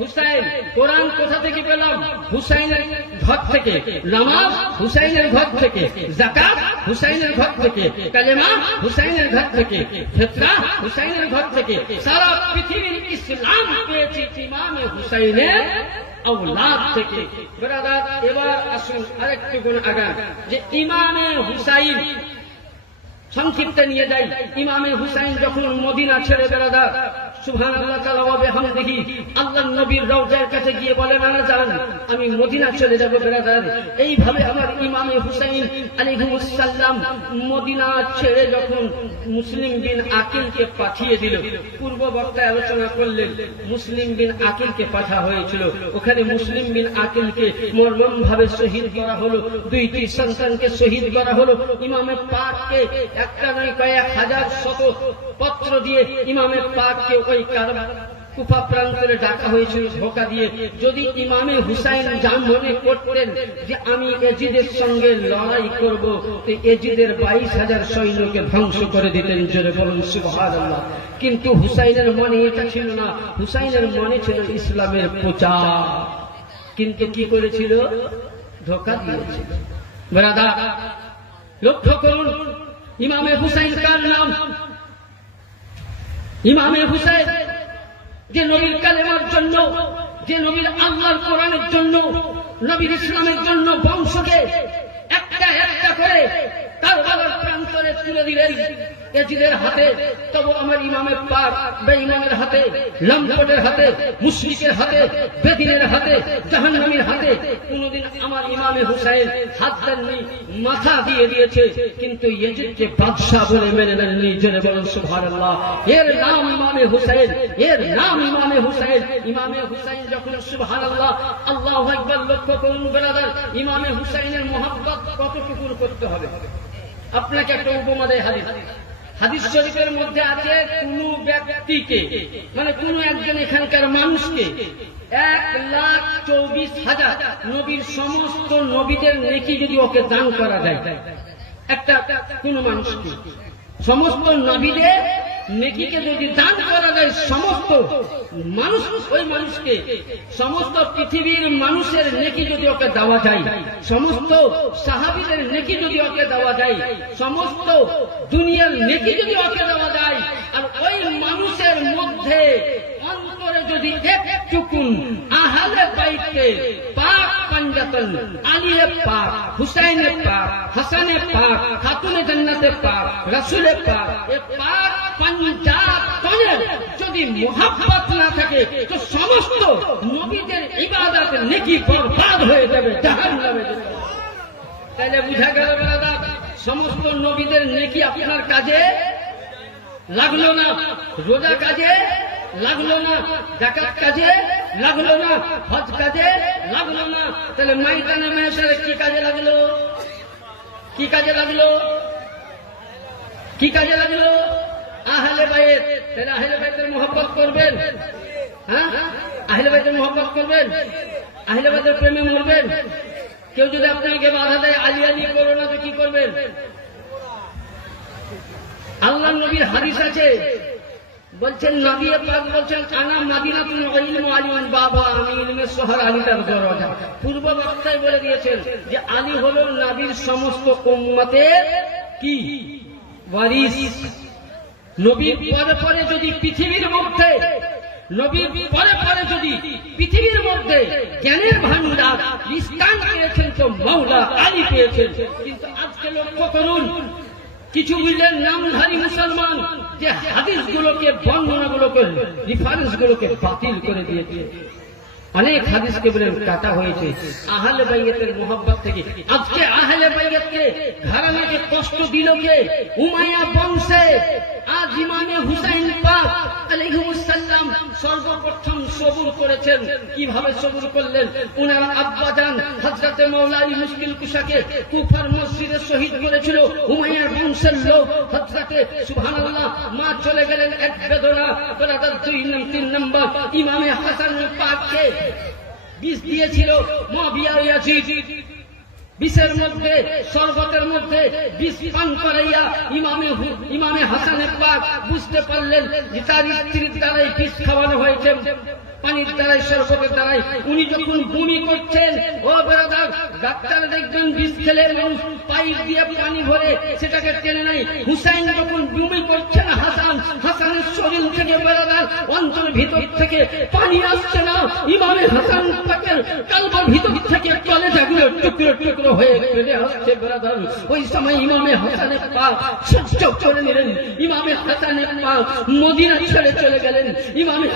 হুসাইন। কোরআন কোথা থেকে পেলাম? হুসাইনের ঘর থেকে। নামাজ হুসাইনের ঘর থেকে, যাকাত হুসাইনের ঘর থেকে, কালেমা হুসাইনের ঘর থেকে, ফিতরা হুসাইনের ঘর থেকে। সারা পৃথিবীর ইসলাম পেয়েছে ইমামে হুসাইনের আওলাদ থেকে। ব্রাদার এবার আসুন আরেকটু গুণ আগান, যে ইমামে হুসাইন সংক্ষিপ্তে নিয়ে যাই। ইমামে হুসাইন যখন মদিনা ছেড়ে বেড়াদা সুবহানাল্লাহ তাআলা ওয়া বিহামদিহি আল্লাহর নবীর রওজার কাছে গিয়ে বলেন, আনা যান আমি মদিনা চলে যাব বেরাদার। এইভাবে আমার ইমামে হুসাইন আলাইহিস সালাম মদিনা ছেড়ে যখন মুসলিম বিন আকিলকে পাঠিয়ে দিল, পূর্ব বক্তায় আলোচনা করলেন মুসলিম বিন আকিলকে পাঠা হয়েছিল। ওখানে মুসলিম বিন আকিলকে মর্মম ভাবে শহীদ করা হলো, দুইটি সন্তানকে শহীদ করা হলো। ইমামে পাককে একটা নয় কয়েক হাজার শত পত্র দিয়ে ইমামে পাককে ওই কুফা প্রান্তরে ডাকা হয়েছিল ধোকা দিয়ে। যদি ইমামে হুসাইন যা মনে করতেন যে আমি এজিদের সঙ্গে লড়াই করব, তো এজিদের 22,000 সৈন্যকে ধ্বংস করে দিতেন, জোরে বলুন সুবহানাল্লাহ। কিন্তু হুসাইনের মনে এটা ছিল না, হুসাইনের মনে ছিল ইসলামের প্রচার। কিন্তু কি করেছিল? ধোকা দিয়েছিল। ব্রাদার লক্ষ্য করুন, ইমামে হুসাইন কার নাম? ইমামে হুসাইন যে নবীর কালেমার জন্য, যে নবীর আল্লাহর কোরআনের জন্য, নবীর ইসলামের জন্য বংশকে একটা একটা করে কারবালার প্রান্তরে তুলে দিলেন এজিদের হাতে। তবু আমার ইমামের পাক বেঈমানের হাতে, লম্পটের হাতে, মুশরিকের হাতে, বেদিনের হাতে, জাহান্নামীর হাতে কোনদিন আমার ইমামে হুসাইন হাত দেননি, মাথা দিয়ে দিয়েছে। কিন্তু এজিদকে বাদশাহ বলে মেনে নেননি, জোরে বলুন সুবহানাল্লাহ। এর নাম ইমামে হুসাইন, এর নাম ইমামে হুসাইন। ইমামে হুসাইন যখন সুবহানাল্লাহ আল্লাহু আকবার, লক্ষ্য করুন ব্রাদার, ইমামে হুসাইনের মহব্বত কতটুকু করতে হবে। আপনাকে একটা উপমা দেয় হাদিস। হাদিস শরীফের মধ্যে আছে কোন ব্যক্তিকে, মানে কোন একজন এখানকার মানুষকে 1,24,000 নবীর সমস্ত নবীদের নেকি যদি ওকে দান করা যায়, একটা কোন মানুষকে সমস্ত নবীদের নেকিকে যদি দান করা যায়, সমস্ত মানুষ ওই মানুষকে, সমস্ত পৃথিবীর মানুষের নেকি যদি ওকে দেওয়া যায়, সমস্ত সাহাবীদের নেকি যদি ওকে দেওয়া যায়, সমস্ত দুনিয়ার নেকি যদি ওকে দেওয়া যায়, আর ওই মানুষের মধ্যে অন্তরে যদি আহলে বাইতে পাক পাঞ্জাতন, আলী পাক, হুসাইন পাক, হাসান পাক, খাতুন জান্নাতে পাক, রাসূল পাক, এ পাক পাঞ্জাতনের যদি মুহাব্বত না থাকে তো সমস্ত নবীদের ইবাদত নেকি বরবাদ হয়ে যাবে, জাহান্নামে যাবে। তাহলে বুঝা গেল ব্রাদার, সমস্ত নবীদের নেকি আপনার কাজে লাগলো না, রোজা কাজে লাগলো না, যাকাত কাজে লাগলো না, হজ কাজে লাগলো না। তাহলে ময়দানে মাহশারে কি কাজে লাগলো? কি কাজে লাগলো? কি কাজে লাগলো? আহলে বাইত। তাহলে আহলে বাইতের মহব্বত করবেন, হ্যাঁ, আহলে বাইতের মহব্বত করবেন, আহলে বাইতের প্রেমে মরবেন। কেউ যদি আপনাকে বাধা দেয় আলী আলী করো না, তো কি করবেন? আল্লাহ নবীর হাদিস আছে, বলছেন নবী পাক বলছেন আনা মাদিনাতুল ইলম আলিউন বাবা, আমি ইলমের শহর, আলী তার দরজা। পূর্ব বক্তায় বলে দিয়েছেন যে আলী হলো নবীর সমস্ত উম্মতের কি ওয়ারিস। নবীর পরে পরে যদি পৃথিবীর মধ্যে, নবীর পরে পরে যদি পৃথিবীর মধ্যে জ্ঞানের ভান্ডার স্থান পেয়েছেন তো মাওলা আলী পেয়েছেন। কিন্তু আজকে লক্ষ্য করুন, কিছু মিলের নামধারী মুসলমান যে হাদিসগুলোকে, বর্ণনাগুলোকে, রেফারেন্সগুলোকে বাতিল করে দিয়েছে। অনেক হাদিসকে বলে কাটা হয়েছে আহলে বাইতের মোহাব্বত থেকে। আজকে আহলে বাইতকে ঘরানাকে কষ্ট দিল কে? উমাইয়া বংশে আজ ইমামে হুসাইন পাক আলাইহিস সালাম সর্বপ্রথম সবুর করেছেন। কিভাবে সবুর করলেন? উনার আব্বাজান হযরতে মাওলা আলী মুশকিল কুশাকে কুফার মসজিদে শহীদ করেছিল উমাইয়ার বংশের লোক হযরতে সুবহানাল্লাহ। মা চলে গেলেন এক বেদনা, বেদনার 2-3 নম্বর ইমামে হাসান পাককে বিষ দিয়েছিল মুআবিয়া ইয়াজিদ। বিষের মধ্যে, শরবতের মধ্যে বিষ পান করাইয়া ইমামে হাসান পাক বুঝতে পারলেন যে তার স্ত্রীর দ্বারাই বিষ খাওয়ানো হয়েছে, পানির দ্বারাই, শরবতের দ্বারাই। উনি যখন বমি করছেন, ও ব্রাদার, ডাক্তার দেখবেন বিষ খেলে মানুষ পাইপ দিয়ে পানি ভরে সেটাকে টেনে নেয়। হুসাইন যখন বমি করছেন, হাসানের শরীর থেকে ব্রাদার অন্তর ভিতর থেকে পানি আসছে না, ইমামে হাসান পাকের কালবার ভিতর থেকে কলেজাগুলো টুকরো টুকরো হয়ে বেরিয়ে আসছে ব্রাদার। ওই সময় ইমামে হাসানের পাক সহ্য করে নিলেন। ইমামে হাসানের পাক মদিনা ছেড়ে চলে গেলেন। ইমামে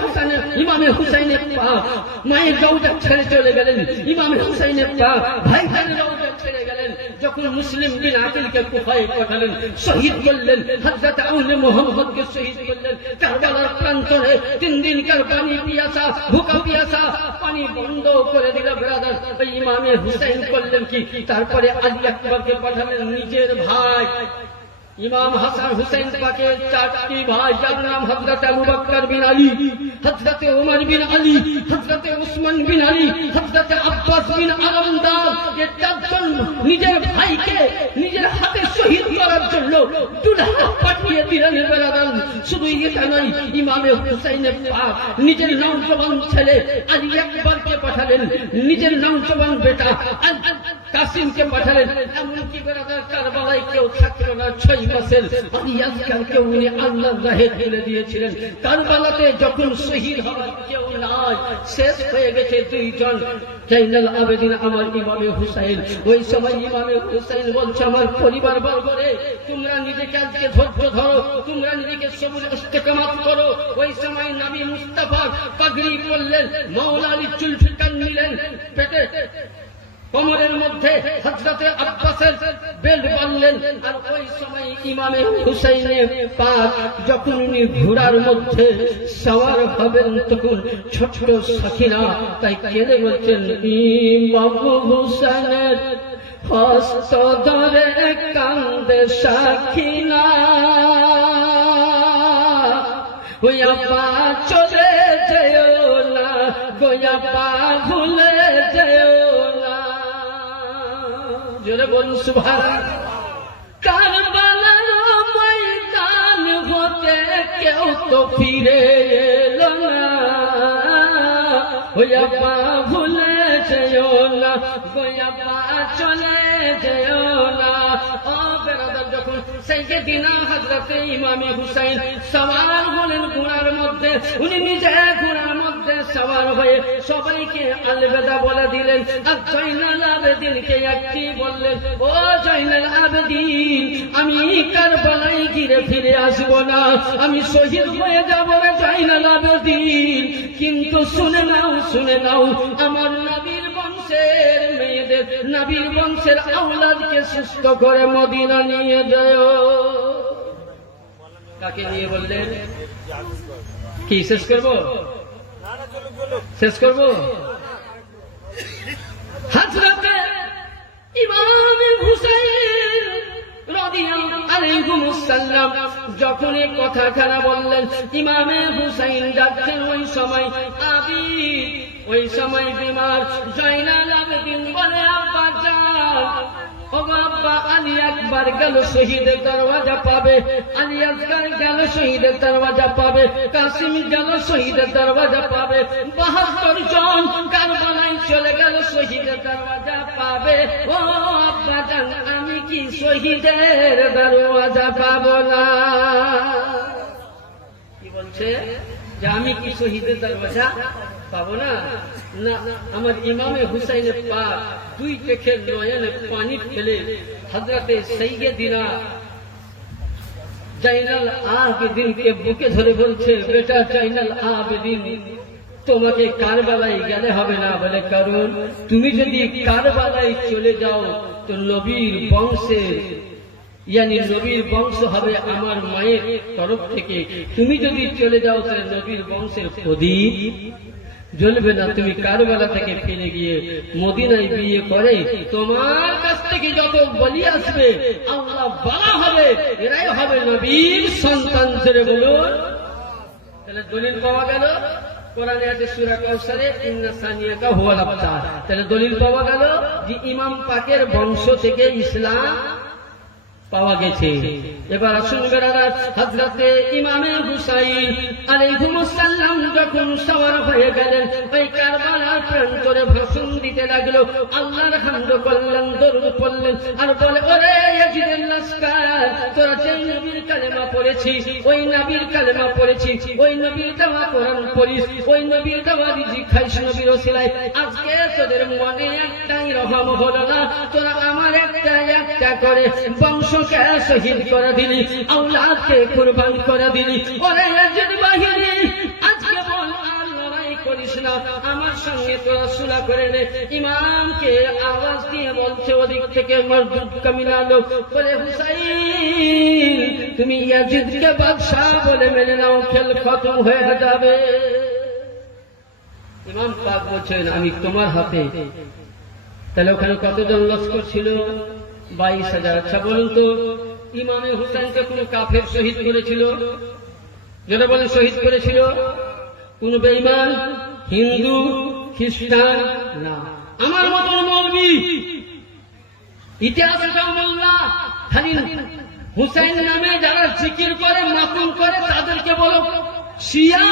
হুসাইনের পাক মায়ের রওজা ছেড়ে চলে গেলেন। ইমামে হুসাইনের পাক ভাইজানের রওজা ছেড়ে গেলেন। যখন মুসলিম বিন আকিলকে কুফায় পাঠালেন, শহীদ করলেন। হযরত আউনে মুহাম্মদকে শহীদ করলেন। কারবালার প্রান্তরে 3 দিনকার পানি পিয়াসা, ভুকা পিয়াসা, পানি বন্ধ করে দিল ব্রাদার। ওই ইমামে হুসাইন করলেন কি? তারপরে আলী আকবরকে পাঠালেন, নিজের ভাই ইমাম হাসান হুসাইন পাকে 4টি ভাই, যার নাম হযরত আবু বকর বিন আলী, হযরত ওমর বিন আলী, হযরত উসমান বিন আলী, হযরত আব্বাস বিন আলমদার। এই 4 জন নিজের ভাইকে নিজের হাতে শহীদ করার জন্য দুলহা পাঠিয়ে দিলেন ব্রাদার। শুধু এটা নয়, ইমামে হুসাইনের পাক নিজের নওজওয়ান ছেলে আলী আকবরকে পাঠালেন, নিজের নওজওয়ান বেটা কাসিমকে পাঠালেন। এমনকি ব্রাদার কারবালায় কেউ থাকলো না 6 বছর। আলী আকবরকে উনি আল্লাহর রাহে তুলে দিয়েছিলেন। কারবালাতে যখন শহীদ হওয়ার কেউ নাই, শেষ হয়ে গেছে 2 জন, জাইনুল আবেদিন আমার ইমামে হুসাইন। ওই সময় ইমামে হুসাইন বলছে, আমার পরিবার বর্গরে, তোমরা নিজেকে আজকে ধৈর্য ধরো, তোমরা নিজেকে সবুর ইস্তেকামাত করো। ওই সময় নবী মুস্তাফা পাগড়ি পরলেন, মাওলা আলী জুলফিকার নিলেন পেটে, কোমরের মধ্যে হযরতে আব্বাসের বেল্ট বাঁধলেন। আর ওই সময় ইমামে হুসাইনের পাক যখন উনি ঘোড়ার মধ্যে সওয়ার হবেন, তখন ছোট্ট সাকিনা তাই কেঁদে বলছেন, ইমাম হুসাইনের হস্ত ধরে কান্দে সাকিনা, ওই আপা চলে যেও না, ওই আপা ভুলে যেও না। জোরে বলুন সুবহানাল্লাহ। কারবালার ময়দান হতে কেউ তো ফিরে এলো না, ওই আপা ভুলে যেও না, ওই আপা চলে যেও না। ও বেরাদার, যখন সাইয়েদিনা হযরতে ইমামে হুসাইন সওয়ার হলেন ঘোড়ার মধ্যে, উনি নিজে ঘোড়ার মধ্যে সাওয়ার হয়ে সবাইকে আলবিদা বলে দিলেন। আর জয়নাল আবেদিনকে একটি বললেন, ও জয়নাল আবেদিন, আমি কারবালায় গিয়ে ফিরে আসবো না, আমি শহীদ হয়ে যাব রে জয়নাল আবেদিন। কিন্তু শুনে নাও আমার নবীর বংশের মেয়েদের, নবীর বংশের আওলাদকে সুস্থ করে মদিনা নিয়ে যায়। কাকে নিয়ে বললেন? কি শেষ করবো? শেষ করবো। হযরতে ইমাম হুসাইন রাদিয়াল্লাহু আলাইহিস সালাম যখন এই কথাখানা বললেন, ইমামে হুসাইন যাচ্ছেন ওই সময় আবিদ, ওই সময় বিমার। জয়নাল আবেদিন বলে, আব্বা যান, ও বাবা, আলী আকবর গেল শহীদের দরওয়াজা পাবে, আলী আসগর গেল শহীদের দরওয়াজা পাবে, কাসিম গেল শহীদের দরওয়াজা পাবে, 72 জন কারবালায় চলে গেল শহীদের দরওয়াজা পাবে। ও আব্বা জান, আমি কি শহীদের দরওয়াজা পাবো না? কি বলছে যে আমি কি শহীদের দরওয়াজা পাবো না? না, আমার ইমামে হুসাইনের পাক দুই চোখের নয়নে পানি ফেলে হযরতে সাইয়্যিদিনা জয়নাল আবেদিনকে বুকে ধরে বলছে, বেটা জয়নাল আবেদিন, তোমাকে কারবালায় গেলে হবে না। বলে, কারণ তুমি যদি কারবালায় চলে যাও তো নবীর বংশের, ইয়ানি নবীর বংশ হবে আমার মায়ের তরফ থেকে। তুমি যদি চলে যাও তাহলে নবীর বংশের প্রদীপ জ্বলবে না। তুমি কারবালা থেকে ফিরে গিয়ে মদিনায় বিয়ে করে তোমার কাছ থেকে যত বলি আসবে আল্লাহ বলা হবে, এরাই হবে নবীর সন্তান। ছেড়ে বলুন। তাহলে দলিল পাওয়া গেল, কোরআনে আছে সূরা কাউসারে, ইন্না সানিয়াকা হুয়াল আবতার। তাহলে দলিল পাওয়া গেল যে ইমাম পাকের বংশ থেকে ইসলাম পাওয়া গেছে। এবার আসুন বেরারা, হযরতে ইমামে হুসাইন আলাইহিস সালাম যখন সওয়ার হয়ে গেলেন, ওই কারবালার প্রান্তরে ভাষণ দিতে লাগলো, আল্লাহর হামদ করলেন, দরুদ পড়লেন, আর বলে, ওরে ইয়াজিদের লস্কর, তোরা যে নবীর কালেমা পড়েছিস, ওই নবীর কালেমা পড়েছিস, ওই নবীর দেওয়া কোরআন পড়িস, ওই নবীর দেওয়া রিজিক খাইস নবীর ওসিলায়, আজকে তোদের মনে একটাই রহম হলো না, তোরা আমার একটা করে বংশকে শহীদ করে দিলি, আওলাদকে কুরবান করে দিলি। ওরে ইয়াজিদ বাহিনী, আজকে বল আর লড়াই করিস না, আমার সঙ্গে তোরা সুলহ করে নে। ইমামকে আওয়াজ দিয়ে বলছে ওদিক থেকে মসজিদ কামিনালো, বলে, হুসাইন, তুমি ইয়াজিদকে বাদশাহ বলে মেনে নাও, খেল খতম হয়ে যাবে। ইমাম পাক বলছেন, আমি তোমার হাতে। তাহলে ওখানে কতজন লস্কর ছিল? 22,000। আচ্ছা বলুন তো, ইমামে হুসাইনকে কোন কাফের শহীদ করেছিল? যেটা বলেন শহীদ করেছিল কোন বেঈমান, হিন্দু, খ্রিস্টান? না। আমার মতন মৌলবি, ইতিহাসটাও মোল্লা, খালি হুসাইন নামে যারা জিকির করে, মাতুম করে, তাদেরকে বলো শিয়া।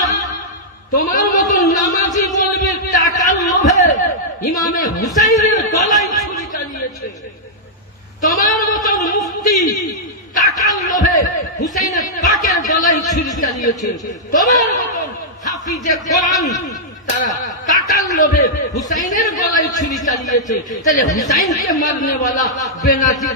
তোমার মতন নামাজি মৌলবীর টাকার লোভে ইমামে হুসাইনের গলায় ছুরি চালিয়েছে। তোমার মতন মুফতি টাকার লোভে হুসাইনের পাকের গলায় ছুরি চালিয়েছে। তোমার মতন হাফিজে কোরআন তারা টাকার লোভে হুসাইনের গলায় ছুরি চালিয়েছে। তাহলে হুসাইনকে মারনেওয়ালা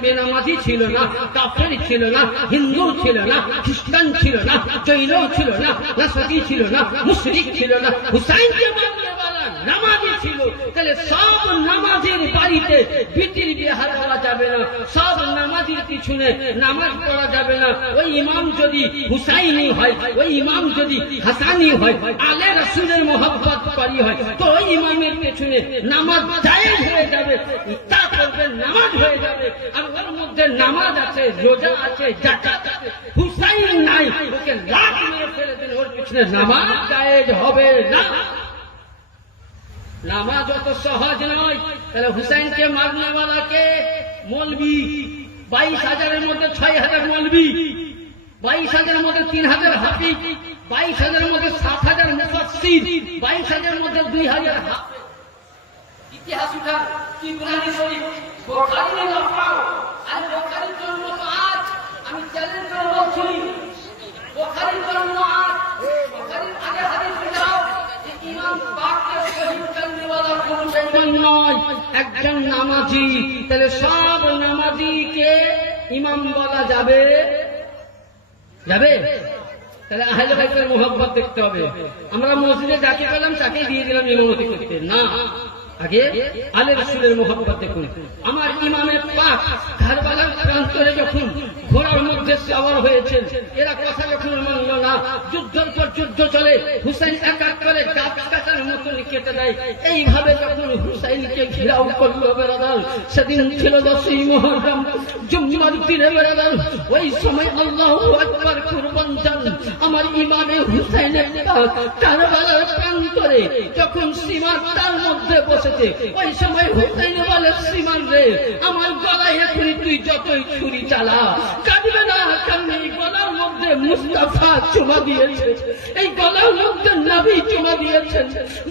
বেনামাজি ছিল না, কাফের ছিল না, হিন্দু ছিল না, খ্রিস্টান ছিল না, জৈন ছিল না, নাসারি ছিল না, মুশরিক ছিল না, হুসাইনকে মারনেওয়ালা নামাজি ছিল। তাহলে সব নামাজের বাড়িতে বিটির বিহা দেওয়া যাবে না, সব নামাজের পিছনে নামাজ পড়া যাবে না। ওই ইমাম যদি হুসাইনি হয়, ওই ইমাম যদি হাসানি হয়, আলে রাসূলের মহব্বত করি হয়, তো ওই ইমামের পেছনে নামাজ জায়েজ হয়ে যাবে, তা করবেন নামাজ হয়ে যাবে। আর ওর মধ্যে নামাজ আছে, রোজা আছে, যাকাত আছে, হুসাইন নাই, ওকে লাখ মেরে ফেলে দেন, ওর পিছনে নামাজ জায়েজ হবে না। নামাজ অত সহজ নয়। তাহলে হুসাইনকে মারনেওয়ালাকে মৌলবি 22,000-এর মধ্যে 6,000 মৌলবি, 22,000-এর মধ্যে 3,000 হাফিজ, 22,000-এর মধ্যে 7,000 মুফাসসির, 22,000-এর মধ্যে 2,000 হাফেজ। ইতিহাস উঠা কি বুখারী শরীফ, বুখারী না পাও। আর বুখারীর জন্য তো আজ আমি চ্যালেঞ্জ করে বলছি, বুখারীর জন্য আজ, বুখারীর আগে হাদিস উঠাও যে ইমাম একজন নয়, একজন নামাজি। তাহলে সব নামাজিকে ইমাম বলা যাবে? যাবে? তাহলে আহলে বাইতের মোহাব্বত দেখতে হবে। আমরা মসজিদে যাকে পেলাম তাকেই দিয়ে দিলাম ইমামতি করতে, না, আগে আলে রাসূলের মোহাব্বত দেখুন। আমার ইমামে পাক কারবালার প্রান্তরে যখন ঘোড়ার মধ্যে সওয়ার হয়েছেন, এরা কথা যখন মানল না, যুদ্ধের পর যুদ্ধ চলে, হুসাইন এক এক করে গাছ কাটার মতন কেটে দেয়। এইভাবে যখন হুসাইনকে ঘেরাও করলো বেরাদার, সেদিন ছিল 10ই মুহররম, জুম্মার দিনে বেরাদার। ওই সময় আল্লাহু আকবার কুরবান জান আমার ইমামে হুসাইনের পাক কারবালার প্রান্তরে যখন সীমার তার মধ্যে বসেছে, ওই সময় হুসাইন বলে, সীমান রে, আমার গলায় এখনই তুই যতই ছুরি চালা কাটবে না, কারণ এই গলার মধ্যে মুস্তাফা চুমা দিয়েছে, এই গলার মধ্যে নবী চুমা দিয়েছেন,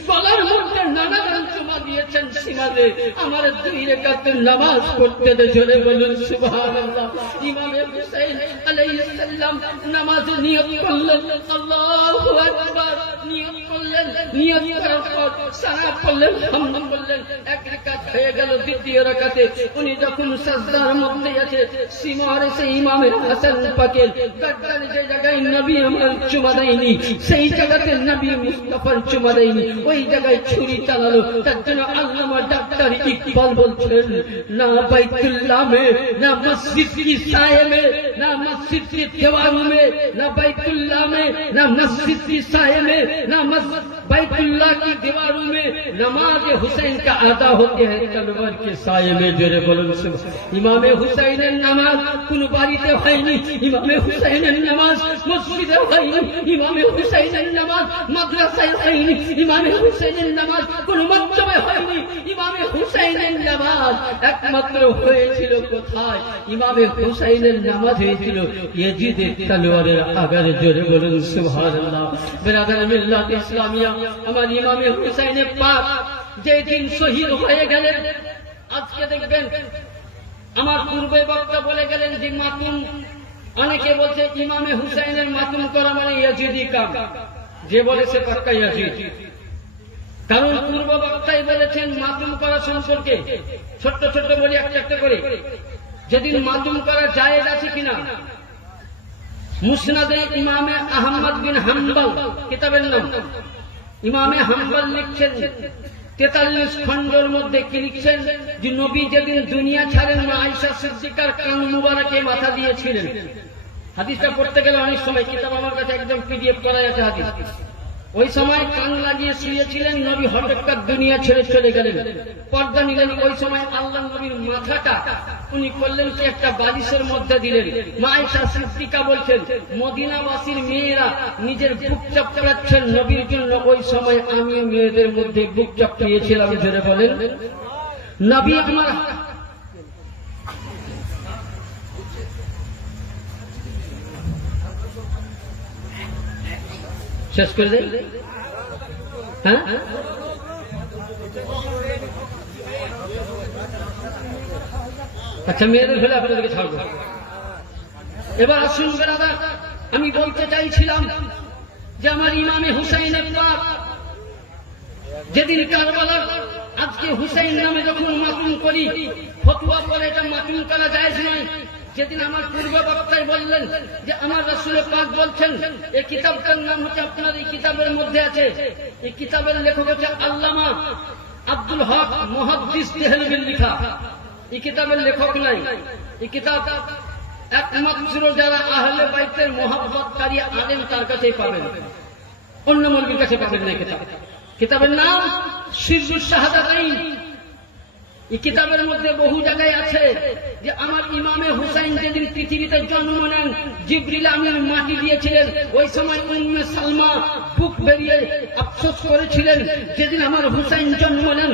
গলার মধ্যে নানাজন চুমা দিয়েছেন। সীমান রে, আমার 2 রাকাতের নামাজ পড়তে দে, জোরে বলুন সুবহানাল্লাহ। ইমামে হুসাইন আলাইহিস সালাম নামাজ নিয়ত করলেন, আল্লাহু আকবার নিয়ত করলেন, নিয়ত করার পর সানা পড়লেন, হামদ বললেন, 1 রাকাত হয়ে গেল। দ্বিতীয় রাকাতে উনি যখন সাজদার মধ্যে আছে, সীমার এসে ইমামে হাসান পাকের গাদ্দার যে জায়গায় নবী আমার চুমা দেয়নি, সেই জায়গাতে নবী মুস্তাফার চুমা দেয়নি, ওই জায়গায় ছুরি চালালো। তার জন্য আল্লামা ডাক্তার ইকবাল বলছেন, না বাইতুল্লাহ মে, না মসজিদ কি সায়ে মে, না মসজিদ की दीवारों में, ना बैतुल्लाह में, ना मस्जिद की साये में, ना बैतुल्लाह की दीवारों में नमाज हुसैन का अदा होते हैं तलवार के साये में। जोरे बोलूं इमामे हुसैনের নামাজ কোন বাড়িতে হয়নি, ইমামে হুসাইনের নামাজ মসজিদে হয়নি, ইমামে হুসাইনের নামাজ মাদ্রাসায় হয়নি, ইমামে হুসাইনের নামাজ কোন মক্তবে হয়নি। ইমামে হুসাইনের নামাজ একমাত্র হয়েছিল কোথায়? ইমামে হুসাইনের নামাজ হয়েছিল ইয়াজিদের তলোয়ারের আগারে। জোরে বলুন সুবহানাল্লাহ। বিরাদার মিল্লাত ইসলামিয়া, আমার ইমামে হুসাইন পাক যেদিন শহীদ হয়ে গেলেন, আজকে দেখবেন আমার পূর্বে বক্তা বলে গেলেন যে মাতুম, অনেকে বলছে ইমামে হুসাইনের মাতুম করা মানে ইয়াজিদি কাম, যে বলেছে পাক্কা ইয়াজিদ। কারণ পূর্ব বক্তাই বলেছেন মাতুম করা সম্পর্কে, ছোট্ট ছোট্ট বলি একটা একটা করে, যেদিন মাতুম করা জায়েজ আছে কিনা। মুসনাদে ইমামে আহমদ বিন হাম্বল কিতাবের নাম, ইমামে হাম্বল লিখছেন 43 খণ্ডের মধ্যে কি লিখছেন যে নবী যেদিন দুনিয়া ছাড়েন, মা আয়েশা সিদ্দিকার কান মুবারকে মাথা দিয়েছিলেন। হাদিসটা পড়তে গেলে অনেক সময়, কিতাব আমার কাছে একদম পিডিএফ করা আছে হাদিস। ওই সময় কান লাগিয়ে শুয়েছিলেন, নবী হঠাৎ করে দুনিয়া ছেড়ে চলে গেলেন, পর্দা নিলেন। ওই সময় আল্লাহ নবীর মাথাটা উনি করলেন কি একটা বালিশের মধ্যে দিলেন। মা আয়েশা সিদ্দিকা বলছেন, মদিনাবাসীর মেয়েরা নিজের বুক চাপড়াচ্ছেন নবীর জন্য, ওই সময় আমি মেয়েদের মধ্যে বুক চাপড়িয়েছিলাম। জোরে বলেন, নবী আমার শেষ করে দেয়। হ্যাঁ, আচ্ছা মেয়েদের হলে আপনাদেরকে ছাড়বো। এবার আসুন বেরাদার, আমি বলতে চাইছিলাম যে আমার ইমামে হুসাইনের পাক যেদিন কারবালার, আজকে হুসাইন নামে যখন মাতুম করি, ফতোয়া পরে এটা মাতুম করা জায়েজ নয়। যেদিন আমার পূর্ব বক্তায় বললেন যে আমার রাসূল পাক বলছেন, এই কিতাবটার নাম হচ্ছে, আপনার এই কিতাবের মধ্যে আছে, এই কিতাবের লেখক হচ্ছে আল্লামা আব্দুল হক মুহাদ্দিস দেহলভির লেখা। এই কিতাবের লেখক নাই, এই কিতাব একমাত্র যারা আহলে বাইতের মুহাব্বতকারী আলেম তার কাছেই পাবেন, অন্য মৌলবীর কাছে পাবেন না। কিতাবের নাম সিররুশ শাহাদাতাইন। এই কিতাবের মধ্যে বহু জায়গায় আছে যে আমার ইমামে হুসাইন যেদিন পৃথিবীতে জন্ম নেন, জিবরিল আমিন মাটি দিয়েছিলেন। ওই সময় উম্মে সালমা বুক বেরিয়ে আফসোস করেছিলেন, যেদিন আমার হুসাইন জন্ম নেন,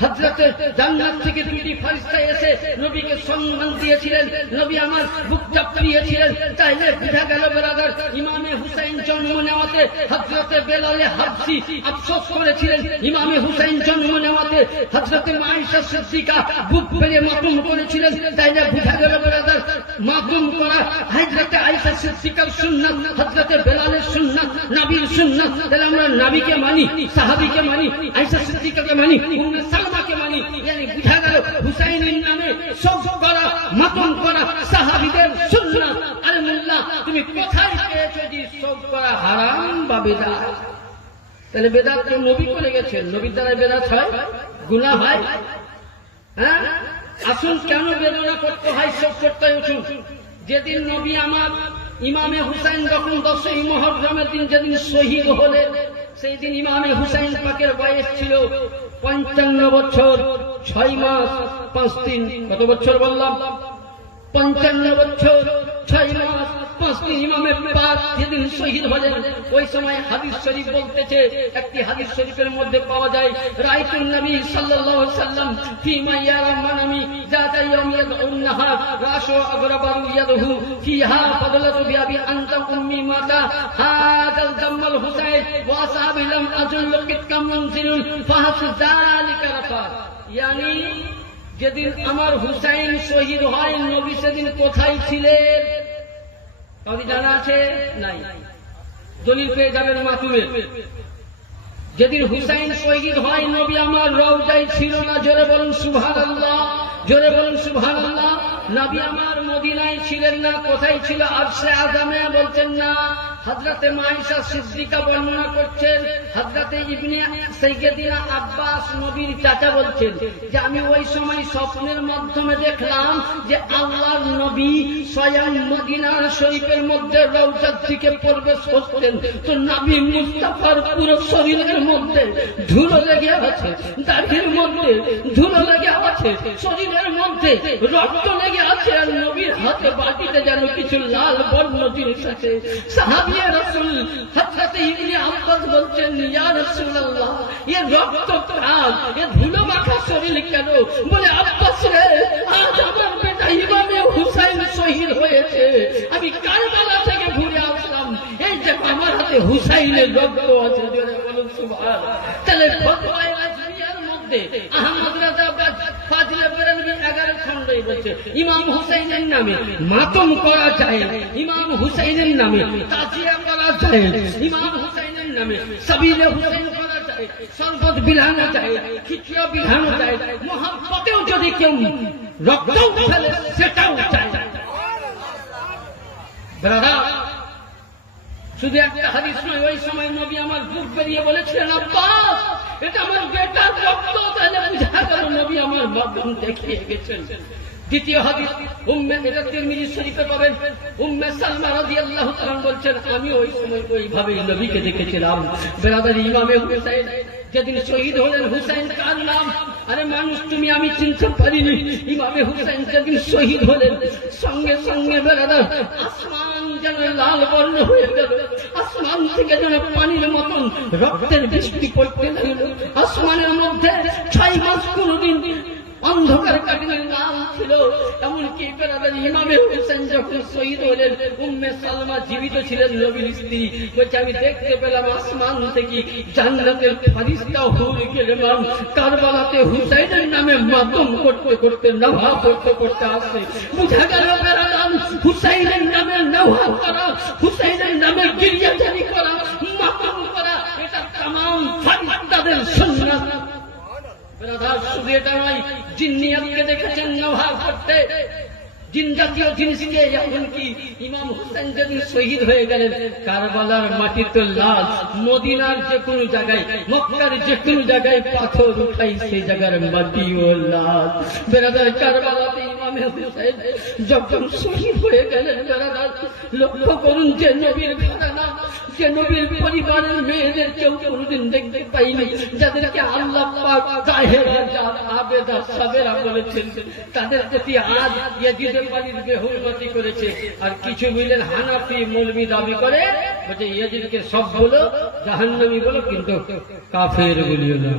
হযরতে জান্নাত থেকে 2টি ফেরেশতা এসে নবীকে সম্মান দিয়েছিলেন, নবী আমার বুক চাপড়িয়েছিলেন। তাইলে বুঝা গেল বেরাদার, ইমামে হুসাইন জন্ম নেওয়াতে হযরতে বেলালে হাবশি আফসোস করেছিলেন, ইমামে হুসাইন জন্ম নেওয়াতে হযরতে আয়েশা সিদ্দিকা বুক বেরিয়ে মাতুম করেছিলেন। তাইলে বুঝা গেল বেরাদার, মাতুম করা হযরতে আয়েশা সিদ্দিকার সুন্নাত, হযরতে বেলালের সুন্নাত, নবীর সুন্নাত, তাহলে আমরা নবীকে মানি, সাহাবীকে মানি, আয়েশা সিদ্দিকাকে মানি, উম্মে সালমাকে মানি। yani বুঝা গেল হুসাইনের নামে শোক করা, মাতম করা সাহাবীদের সুন্নাত। আরে মোল্লা, তুমি কোথায় পেয়েছো যে শোক করা হারাম বা বেদাত? তাহলে বেদাত তো নবী করে গেছেন, নবীর দ্বারা বেদাত হয়, গুনাহ হয়। হ্যাঁ, আসুন কেন বেদনা করতে হয়, শোক করতে হয়? উঠুন, যেদিন নবী আমার ইমামে হুসাইন যখন 10ই মুহররমের দিন যেদিন শহীদ হলেন, সেই দিন ইমামে হুসাইন পাকের বয়স ছিল 55 বছর 6 মাস 5 দিন। কত বছর বললাম? 55 বছর 6 মাস 5 দিন ইমামে পাক যেদিন শহীদ হলেন, ওই সময় হাদিস শরীফ বলতেছে, একটি হাদিস শরীফের মধ্যে পাওয়া যায়, রাইতুন নবী সাল্লাল্লাহু আলাইহি সাল্লাম ফিমা ইয়ারা মানামি যাতা ইয়াউম ইয়াদউন নাহার রাশু আগরাবারু ইয়াদহু ফিহা ফাদলাতু বিআবি আনতা উম্মি মাতা হাদাল জামাল হুসাইন ওয়া সাহাবি লাম আজুল কিতকাম মুনজিরুন ফাহাস যালিকা রাফা। yani যেদিন আমার হুসাইন শহীদ হয়, নবী সেদিন কোথায় ছিলেন? কাউকে জানা আছে? নাই। দলিল পেয়ে যাবেন মাতুমে। যেদিন হুসাইন শহীদ হয়, নবী আমার রওজায় ছিল না। জোরে বলুন সুবহানাল্লাহ, জোরে বলুন সুবহানাল্লাহ। নবী আমার মদিনায় ছিলেন না। কোথায় ছিল? আরশে আযমে। বলছেন না, হযরতে আয়েশা সিদ্দিকা বর্ণনা করছেন, হযরতে ইবনে সাইয়্যিদিনা আব্বাস নবীর চাচা বলছেন যে আমি ওই সময় স্বপ্নের মাধ্যমে দেখলাম যে আল্লাহর নবী স্বয়ং মদিনা শরীফের মধ্যে রওজার দিকে প্রবেশ করতেন। তো নবী মুস্তাফার পুরো শরীরের মধ্যে ধুলো লেগে আছে, দাড়ির মধ্যে ধুলো লেগে আছে, শরীরের মধ্যে রক্ত লেগে আছে, আর নবীর হাতে বাটিতে যেন কিছু লাল বর্ণ জিনিস আছে। সাহাবী রাসূল হযরতে ইবনে আব্বাস বলছেন, ইয়া রাসূলুল্লাহ, এ রক্ত প্রাণ, এ ধুলো মাখা শরীর কেন? বলে, আব্বাস রে, আজ আমার বেটা ইমামে হুসাইন শহীদ হয়েছে, আমি কারবালা থেকে ঘুরে আসলাম, এই যে আমার হাতে হুসাইনের রক্ত আছে। বলুন সুবহানাল্লাহ। তাহলে ফতোয়ায়ে রাজবিয়ার মধ্যে আহমদ রাজা ফাজিলে বেরেলভী 11 খণ্ডই বলছে ইমাম হুসাইনের নামে মাতম করা যায়, ইমাম হুসাইনের নামে তাজিয়া করা যায়, ইমাম হুসাইনের নামে সাবিলে হুসাইন করা যায়, শরবত বিলানো যায়, খিচুড়ি বিলানো যায়, মুহাব্বতেও যদি কেউ রক্ত ফেলে সেটাও চায়। ব্রাদার, শুধু একটা হাদিস নয়, ওই সময় নবী আমার বুক বেরিয়ে বলেছিলেন, আব্বাস, এটা আমার বেটার রক্ত। তাহলে বুঝা গেল নবী আমার বাপন দেখিয়ে গেছেন। দ্বিতীয় হাদিস, এটা তিরমিজি শরীফে পাবেন, উম্মে সালমা রাদিয়াল্লাহু তাআলা বলছেন, আমি ওই সময় ওইভাবেই নবীকে দেখেছিলাম। বেরাদার, ইমামে হুসাইন যেদিন শহীদ হলেন, হুসাইন কার নাম? আরে মানুষ তুমি আমি চিনতে পারিনি। ইমামে হুসাইন যেদিন শহীদ হলেন, সঙ্গে সঙ্গে বেরাদার আসমান যেন লাল বর্ণ হয়ে গেল, আসমান থেকে যেন পানির মতন রক্তের বৃষ্টি পড়তে লাগলো। আসমানের মধ্যে 6 মাস কোনদিন অন্ধকার কাটিয়ে লাল ছিল। এমনকি বেরাদার ইমামে হুসাইন যখন শহীদ হলেন, উম্মে সালমা জীবিত ছিলেন, নবীর স্ত্রী। বলছে, আমি দেখতে পেলাম আসমান থেকে জান্নাতের ফেরেশতা হুর গিলমান কারবালাতে হুসাইনের নামে মাতম করতে করতে নওহা করতে করতে আসে। বুঝা গেল বেরাদার, হুসাইনের নামে নওহা করা, হুসাইনের নামে গিরিয়াজানি করা, মাতম করা, এটা तमाम ফেরেশতাদের সুন্নাত। ব্রাদার, শুধু এটা নয়, জিন্নিয়াতকে দেখেছেন নওহা করতে, জিন জাতীয় জিনিসকে। এমনকি ইমাম হুসাইন যেদিন শহীদ হয়ে গেলেন, কারবালার মাটি তো লাল, মদিনার যে কোনো জায়গায়, মক্কার যে কোনো জায়গায় পাথর উঠাই, সেই জায়গার মাটিও লাল। বেরাদার, কারবালাতে ইমামে হুসাইন যখন শহীদ হয়ে গেলেন, বেরাদার লক্ষ্য করুন, যে নবীর ঘরানা, যে নবীর পরিবারের মেয়েদের কেউ কোনদিন দেখতে পাইনি, যাদেরকে আল্লাহ পাক তাহেরা, আবেদা, সাবেরা বলেছেন, তাদের প্রতি আজ ইয়াজিদ পানির বেহুরমতি করেছে। আর কিছু মিলেন হানাফি মৌলবি দাবি করে, বলছে ইয়াজিদকে সব বলো, জাহান্নামী বলো, কিন্তু কাফের বলিও না।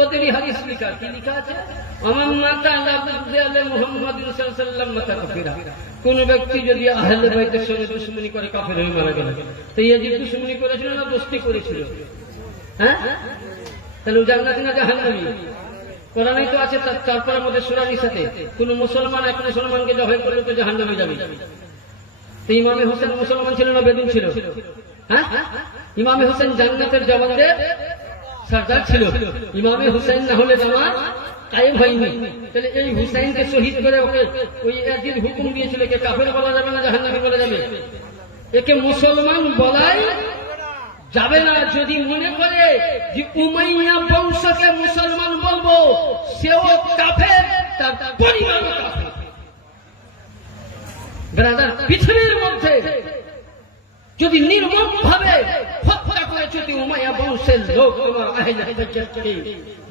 ওদেরই হাদিস লিখা, কি লিখা আছে? আমান মাতা আলা বুযয়ালে মুহাম্মাদুর সাল্লাল্লাহু আলাইহি ওয়াসাল্লাম মাতা কাফিরা। কোন ব্যক্তি যদি আহলে বাইতের সঙ্গে দুশমনি করে কাফের হয়ে মারা গেল। তো ইয়াজিদ দুশমনি করেছিল না দোস্তি করেছিল? হ্যাঁ, তাহলে জান্নাতি না জাহান্নামী? কোরআনেই তো আছে, তারপরে মধ্যে সূরা নিসাতে কোন মুসলমান এক মুসলমানকে জবাই করলে তো জাহান্নামে যাবে। তো ইমামে হোসেন মুসলমান ছিল না বেদুন ছিল? হ্যাঁ, ইমামে হোসেন জান্নাতের জওয়ানদের সর্দার ছিল। ইমামে হোসেন না হলে জামাত কায়েম হয়নি। তাহলে এই হুসাইনকে শহীদ করে ওকে ওই একদিন হুকুম দিয়েছিল, একে কাফের বলা যাবে না, জাহান্নামী বলা যাবে, একে মুসলমান বলাই যাবে না। যদি মনে করে যে উমাইয়া বংশকে মুসলমান বলবো, সেও কাফের, তার পরিবারও কাফের। ব্রাদার, পৃথিবীর মধ্যে যদি নির্মম ভাবে হত্যা করে যদি উমাইয়া বংশের লোক তোমার আহলে বাইতকে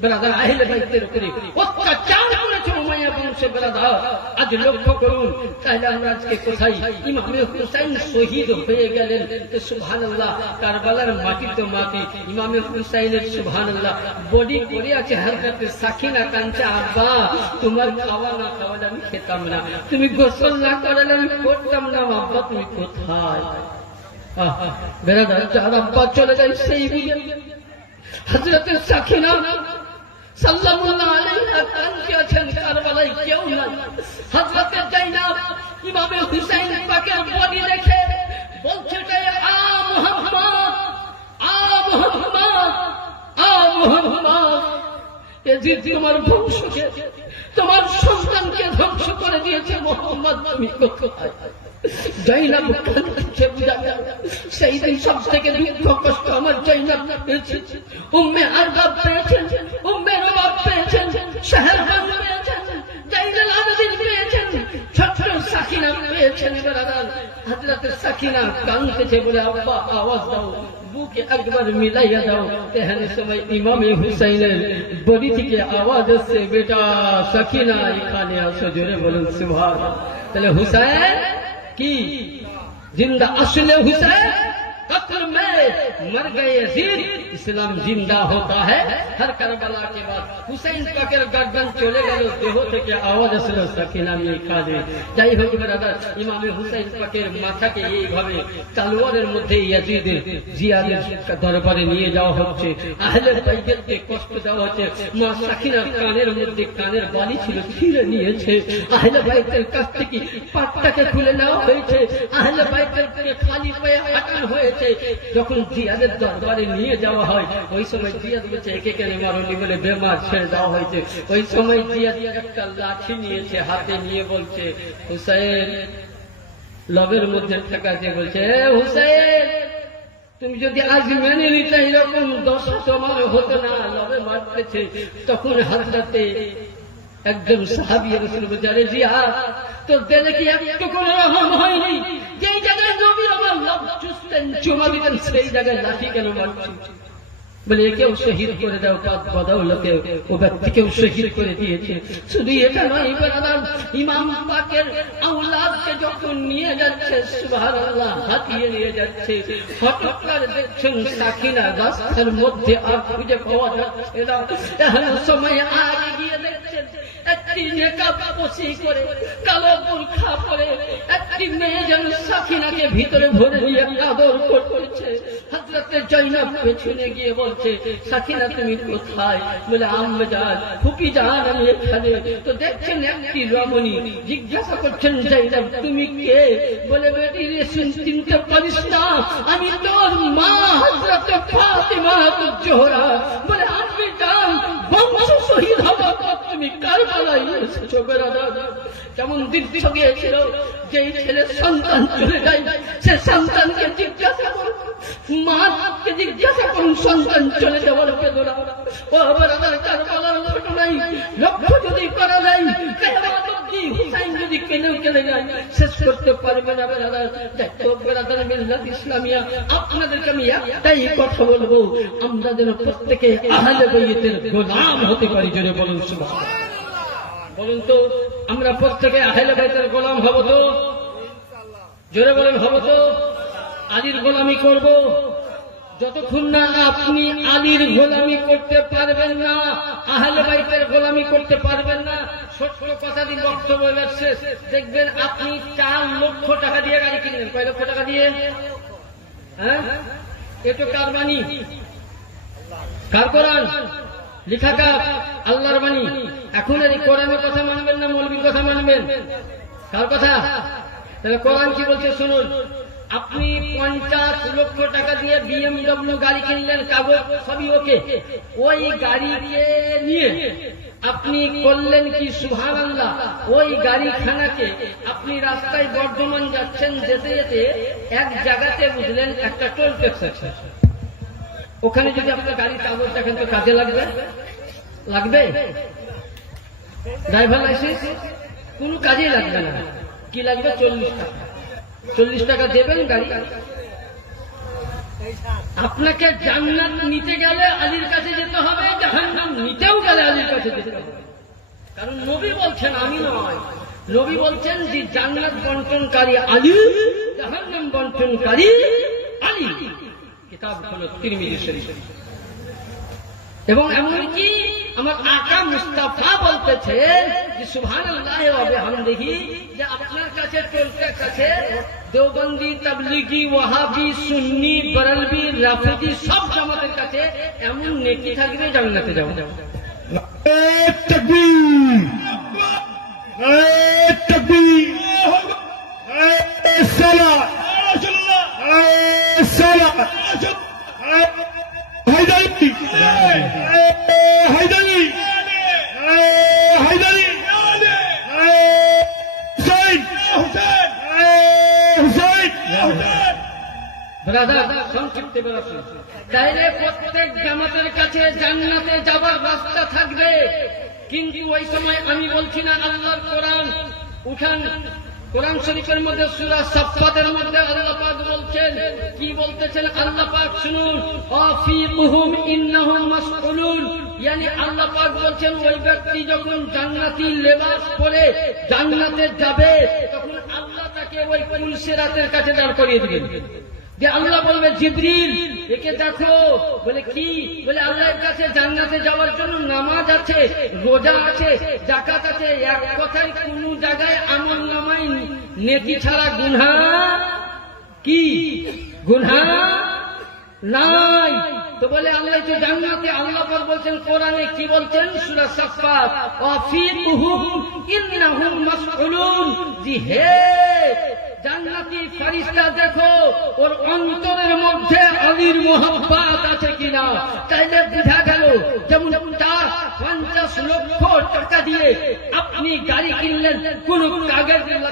ব্রাদার আহলে বাইতের উপরে অত্যাচার করেছে উমাইয়া বংশের ব্রাদার, আজ লক্ষ্য করুন। তাহলে আমরা আজকে কোথায়? ইমামে হুসাইন শহীদ হয়ে গেলেন, সুবহানাল্লাহ। কারবালার মাটি তো মাটি, ইমামে হুসাইনের সুবহানাল্লাহ বডি পড়ে আছে। হযরত সাকিনা কাঁদছে, আব্বা তোমার খাওয়া না খাওয়ালে আমি খেতাম না, তুমি গোসল না করালে আমি করতাম না, আব্বা তুমি কোথায়? যার আব্বা চলে যায় সেই বুঝে হযরত সাকিনা সাল্লাল্লাহু আলাইহি কাঁদতে আছেন, কারবালায় কেউ নাই। হযরত যায়েনব ইমামে হুসাইন পাকের বডি দেখে বলছে, আ মুহাম্মদ, আ মুহাম্মদ, আ মুহাম্মদ, এজিদ তোমার বংশকে, তোমার সন্তানকে ধ্বংস করে দিয়েছে, মুহাম্মদ তুমি কোথায়? যায়েনব কাঁদছে, বুঝা গেল সেই দিন সব থেকে দুঃখ কষ্ট আমার যায়েনব পেয়েছে। উম্মে আরবাব পেয়েছেন, উম্মে রবাব পেয়েছেন, শাহরবান পেয়েছেন, জাইনুল আবেদিন পেয়েছেন, ছোট্ট সাকিনা পেয়েছেন। ব্রাদার, হযরত সাকিনা কাঁদতেছে, বলে আব্বা আওয়াজ দাও, বুকে একবার মিলাইয়া দাও। তেহানি সময় ইমামে হুসাইনের বডি থেকে আওয়াজ আসছে, বেটা সাকিনা এখানে আসো, জোরে বলুন সুবহানাল্লাহ। তাহলে হুসাইন की जिंदा असले हुसैन कत्ल में मर गए यजीद, इस्लाम जिंदा होता है। हर करबला के बाद हुसैन पाकेर गर्दन चले गেল, দেহ থেকে আওয়াজ আসলো, সাকিনা নিয়ে কাঁদে। যাই হোক ব্রাদার, ইমামে হুসাইন পাকের মাথাকে এইভাবে তলোয়ারের মধ্যে ইয়াজিদের জিয়াদের দরবারে নিয়ে যাওয়া হচ্ছে, আহলে বাইতকে কষ্ট দেওয়া হচ্ছে। মা সাকিনার কানের মধ্যে কানের বালি ছিল, ছিঁড়ে নিয়েছে। আহলে বাইতের কাছ থেকে পাটটাকে খুলে নেওয়া হয়েছে, আহলে বাইতের খালি পায়ে হাঁটানো হয়েছে। যখন জিয়াদের দরবারে নিয়ে যাওয়া হয়, ওই সময় জিয়াদ বলছে, একে কেন মারুনি বলে বেমার ছেড়ে দেওয়া হয়েছে। ওই সময় জিয়াদ একটা লাঠি নিয়েছে হাতে, নিয়ে বলছে, হুসাইন লবের মধ্যে ঠেকাতে বলছে, হুসাইন তুমি যদি আজ মেনে নিতে এরকম দশা তোমার হতো না, লবে মারতেছে। তখন হযরতে একজন সাহাবী রাসূল বলছে, আরে জিয়াদ তোর দিলে কি একটু কোনো রহম হয়নি? যেই জায়গায় নবী আমার লব চুষতেন, চুমা দিতেন, সেই জায়গায় লাঠি কেন মারছিস? বলে একেও শহীদ করে দাও, পাক বদৌলতে ও ব্যক্তিকেও শহীদ করে দিয়েছে। শুধু এটা নয় ব্রাদার, ইমাম পাকের আওলাদকে যখন নিয়ে যাচ্ছে, সুবহানাল্লাহ, হাতিয়ে নিয়ে যাচ্ছে, হঠাৎ করে দেখছেন সাকিনা রাস্তার মধ্যে আর খুঁজে পাওয়া যাচ্ছে না। এমন সময় আগে গিয়ে দেখছেন একটি নেকাব পোশি করে, কালো বোরখা পরে একটি মেয়ে যেন সাকিনাকে ভিতরে ভরে নিয়ে আদর করছে। হযরত যায়েনব পেছনে গিয়ে বলছে, সাকিনা তুমি কোথায়? বলে আম্মা জান, ফুপি জান, আমি এখানে। তো দেখছেন একটি রমণী, জিজ্ঞাসা করছেন, যায়েনব তুমি কে? বলে বেটি রে, চিনতে পারিস না? আমি তোর মা হযরত ফাতিমা জোহরা। বলে আপনি জান, বংশ শহীদ হওয়া তুমি কারবালায় এসেছো। কেমন দৃশ্য গিয়েছিল, যেই ছেলে সন্তান চলে যায়, সে সন্তানকে জিজ্ঞাসা করুন, মাকে জিজ্ঞাসা করুন সন্তান চলে যাওয়ার বেদনা। ও ব্রাদার, কারবালার ঘটনায় লক্ষ্য যদি করা যায়, কিয়ামত অবধি হুসাইন যদি কেনেও কেনে যায়, শেষ করতে পারবে না ব্রাদার। দেখো ব্রাদার, মিল্লাত ইসলামিয়া, আপনাদেরকে আমি একটাই কথা বলবো, আমরা যেন প্রত্যেকে আহলে বাইতের গোলাম হতে পারি। জোরে বলুন সুবহানাল্লাহ। বলুন তো, আমরা প্রত্যেকে আহলে বাইতের গোলাম হব তো? জোরে বলেন, হব তো? আলীর গোলামি করব। যতক্ষণ না আপনি আলীর গোলামি করতে পারবেন না, আহলে বাইতের গোলামি করতে পারবেন না। ছোট্ট কথা দিয়ে বক্তব্য শেষ। দেখবেন আপনি 4 লক্ষ টাকা দিয়ে গাড়ি কিনলেন। কয় লক্ষ টাকা দিয়ে? হ্যাঁ, এটা কার বাণী? কার কোরআন? লিখা কার? আল্লাহর বাণী। এখন এই কোরআনের কথা মানবেন না মৌলবীর কথা মানবেন? কার কথা? তাহলে কোরআন কি বলছে শুনুন। আপনি 50 লক্ষ টাকা দিয়ে BMW গাড়ি কিনলেন, কাগজ সবই ওকে, ওই গাড়িকে নিয়ে আপনি করলেন কি সুবহানাল্লাহ, ওই গাড়িখানাকে আপনি রাস্তায় বর্ধমান যাচ্ছেন, যেতে যেতে এক জায়গাতে বুঝলেন একটা টোল ট্যাক্স আছে, ওখানে যদি আপনার গাড়ির কাগজ দেখেন তো কাজে লাগবে? লাগবে? ড্রাইভার লাইসেন্স কোন কাজে লাগবে না। কি লাগবে? 40 টাকা। 40 টাকা দেবেন গাড়ি। আপনাকে জান্নাত নিতে গেলে আলীর কাছে যেতে হবে, জাহান্নাম নিতেও গেলে আলীর কাছে যেতে হবে। কারণ নবী বলছেন, আমি নয়, নবী বলছেন যে জান্নাত বন্টনকারী আলী, জাহান্নাম বন্টনকারী আলী। কিতাব হলো তিরমিজি শরীফ। এবং এমনকি আমার আকা মুস্তাফা বলতেছে যে সুবহানাল্লাহ ওয়া বিহামদিহি, যে আপনার কাছে টোল ট্যাক্স আছে, দেওবন্দি, তাবলিগি, ওয়াহাবি, সুন্নি, বরেলভি, রাফিদি সব জামাতের কাছে এমন নেকি থাকবে জান্নাতে যাও। তাকবীর, তাকবীর, সালাত, সালাত, হায়দারি, হায়দারি, হায়দারি, হুসাইন, হুসাইন, হুসাইন। ব্রাদার, সংক্ষিপ্তে বলছি, তাইলে প্রত্যেক জামাতের কাছে জান্নাতে যাবার রাস্তা থাকবে। কিন্তু ওই সময় আমি বলছি না, আল্লাহর কোরআন উঠান। কোরআন শরীফের মধ্যে সূরা সাফফাতের মধ্যে আল্লাহ পাক বলছেন, কি বলতেছেন আল্লাহ পাক শুনুন, আফিকুহুম ইন্নাহুম মাসউলুন। yani আল্লাহ পাক বলছেন ওই ব্যক্তি যখন জান্নাতি লেবাস পরে জান্নাতে যাবে, তখন আল্লাহ তাকে ওই পুলসিরাতের কাছে দাঁড় করিয়ে দিবেন। যে আল্লাহ বলবে, জিবরিল একে দেখো। বলে কি? বলে আল্লাহর কাছে জান্নাতে যাওয়ার জন্য নামাজ আছে, রোজা আছে, যাকাত আছে। এক কথায় কোন জায়গায় আমল নামায় নেকি ছাড়া গুনাহ কি? গুনাহ নাই। তো বলে আল্লাহ তো জান্নাতে, আল্লাহ পাক বলছেন কোরআনে, কি বলছেন? সূরা সাফফাত, ওয়াফিকুহুম ইন্নাহুম মাসউলুন। জি হে জান্নাতি ফেরেশতা দেখো ওর অন্তরের মধ্যে আলীর মোহাব্বত আছে কিনা। তাইলে বুঝা গেল, যেমন 50 লক্ষ টাকা দিয়ে আপনি গাড়ি কিনলেন, কোন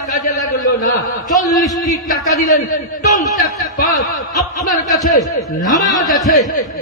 কাজে লাগলো না। 40টি টাকা দিলেন, টোল ট্যাক্স পাস, আপনার কাছে নামাজ আছে,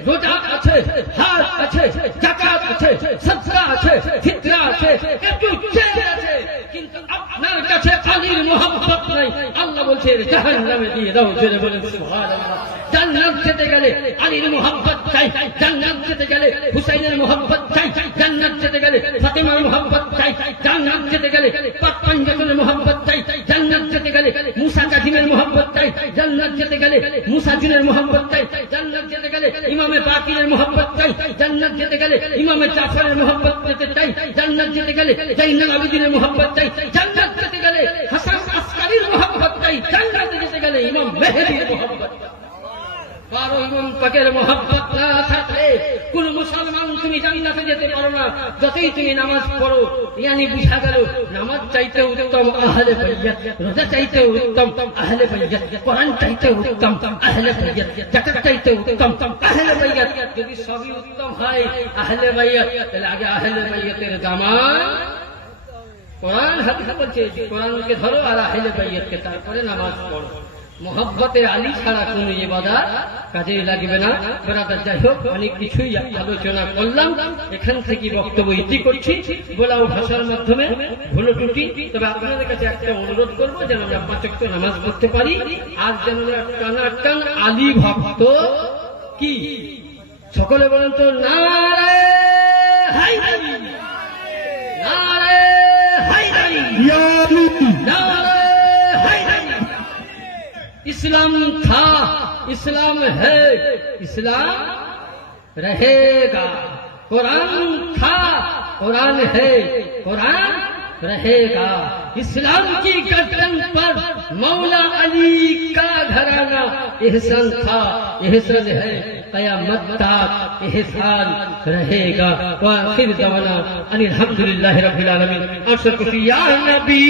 রোজা আছে, হজ আছে, যাকাত আছে, সাদকা আছে, ফিতরা আছে, একটু চেয়ে আছে, কিন্তু আপনার কাছে আলীর মোহাব্বত নাই। আল্লাহ বলছে জাহান্নামে দিয়ে দাও। জোরে বলেন সুবহানাল্লাহ। জান্নাত যেতে গেলে আলীর মোহাব্বত চাই, জান্নাত যেতে গেলে হুসাইনের মোহাব্বত চাই, জান্নাত যেতে গেলে ফাতিমার মোহাব্বত চাই, জান্নাত যেতে গেলে পাক পাঞ্জাতের মোহাব্বত চাই, জান্নাত যেতে গেলে মুসা কাযিমের মোহাব্বত চাই, জান্নাত যেতে গেলে মুসা জিনের মোহাব্বত চাই, জান্নাত যেতে গেলে ইমামে বাকিরের মোহাব্বত চাই, জান্নাত যেতে গেলে ইমামে জাফরের মোহাব্বত পেতে চাই, জান্নাত যেতে গেলে জাইনুল আবেদিনের মোহাব্বত চাই, জান্নাত যেতে গেলে হাসান আসকারীর মোহাব্বত চাই, জান্নাতে যেতে গেলে ইমাম মেহেদীর মোহাব্বত। কারো ইমাম পাকের মোহাব্বত না থাকলে কোন মুসলমান তুমি জান্নাতে যেতে পারো না, যতই তুমি নামাজ পড়ো। ইয়ানি বুঝা গেল, নামাজ চাইতে উত্তম আহলে বাইত, রোজা চাইতে উত্তম আহলে বাইত, কোরআন চাইতে উত্তম আহলে বাইত, যাকাত চাইতে উত্তম আহলে বাইত। যদি সবই উত্তম হয় আহলে বাইত, তাহলে আগে আহলে বাইতের জামান। কোরআন হাদিস বলছে কোরআনকে ধরো আর আহলে বাইতকে, তারপরে নামাজ পড়ো। মোহাব্বতে আলী ছাড়া কোন ইবাদত কাজে লাগবে না। ব্রাদার, যাই হোক, অনেক কিছুই আলোচনা করলাম, এখান থেকে বক্তব্য ইতি করছি। বলাও ভাষার মাধ্যমে ভুল ত্রুটি, তবে আপনাদের কাছে একটা অনুরোধ করবো যেন আমরা 5 ওয়াক্ত নামাজ পড়তে পারি, আর যেন টানাটান আলী ভক্ত কি। সকলে বলেন তো নারে হায়দারি, নারে হায়দারি, নারে হায়দারি। इस्लाम था, इस्लाम है, इस्लाम रहेगा। कुरान था, कुरान है, कुरान रहेगा। इस्लाम की गर्दन पर मौला अली का घराना एहसान था, एहसान है, क़यामत तक एहसान रहेगा। व आखिर दवाना अनिल हम्दुलिल्लाहि रब्बिल आलमीन। अर्शद या नबी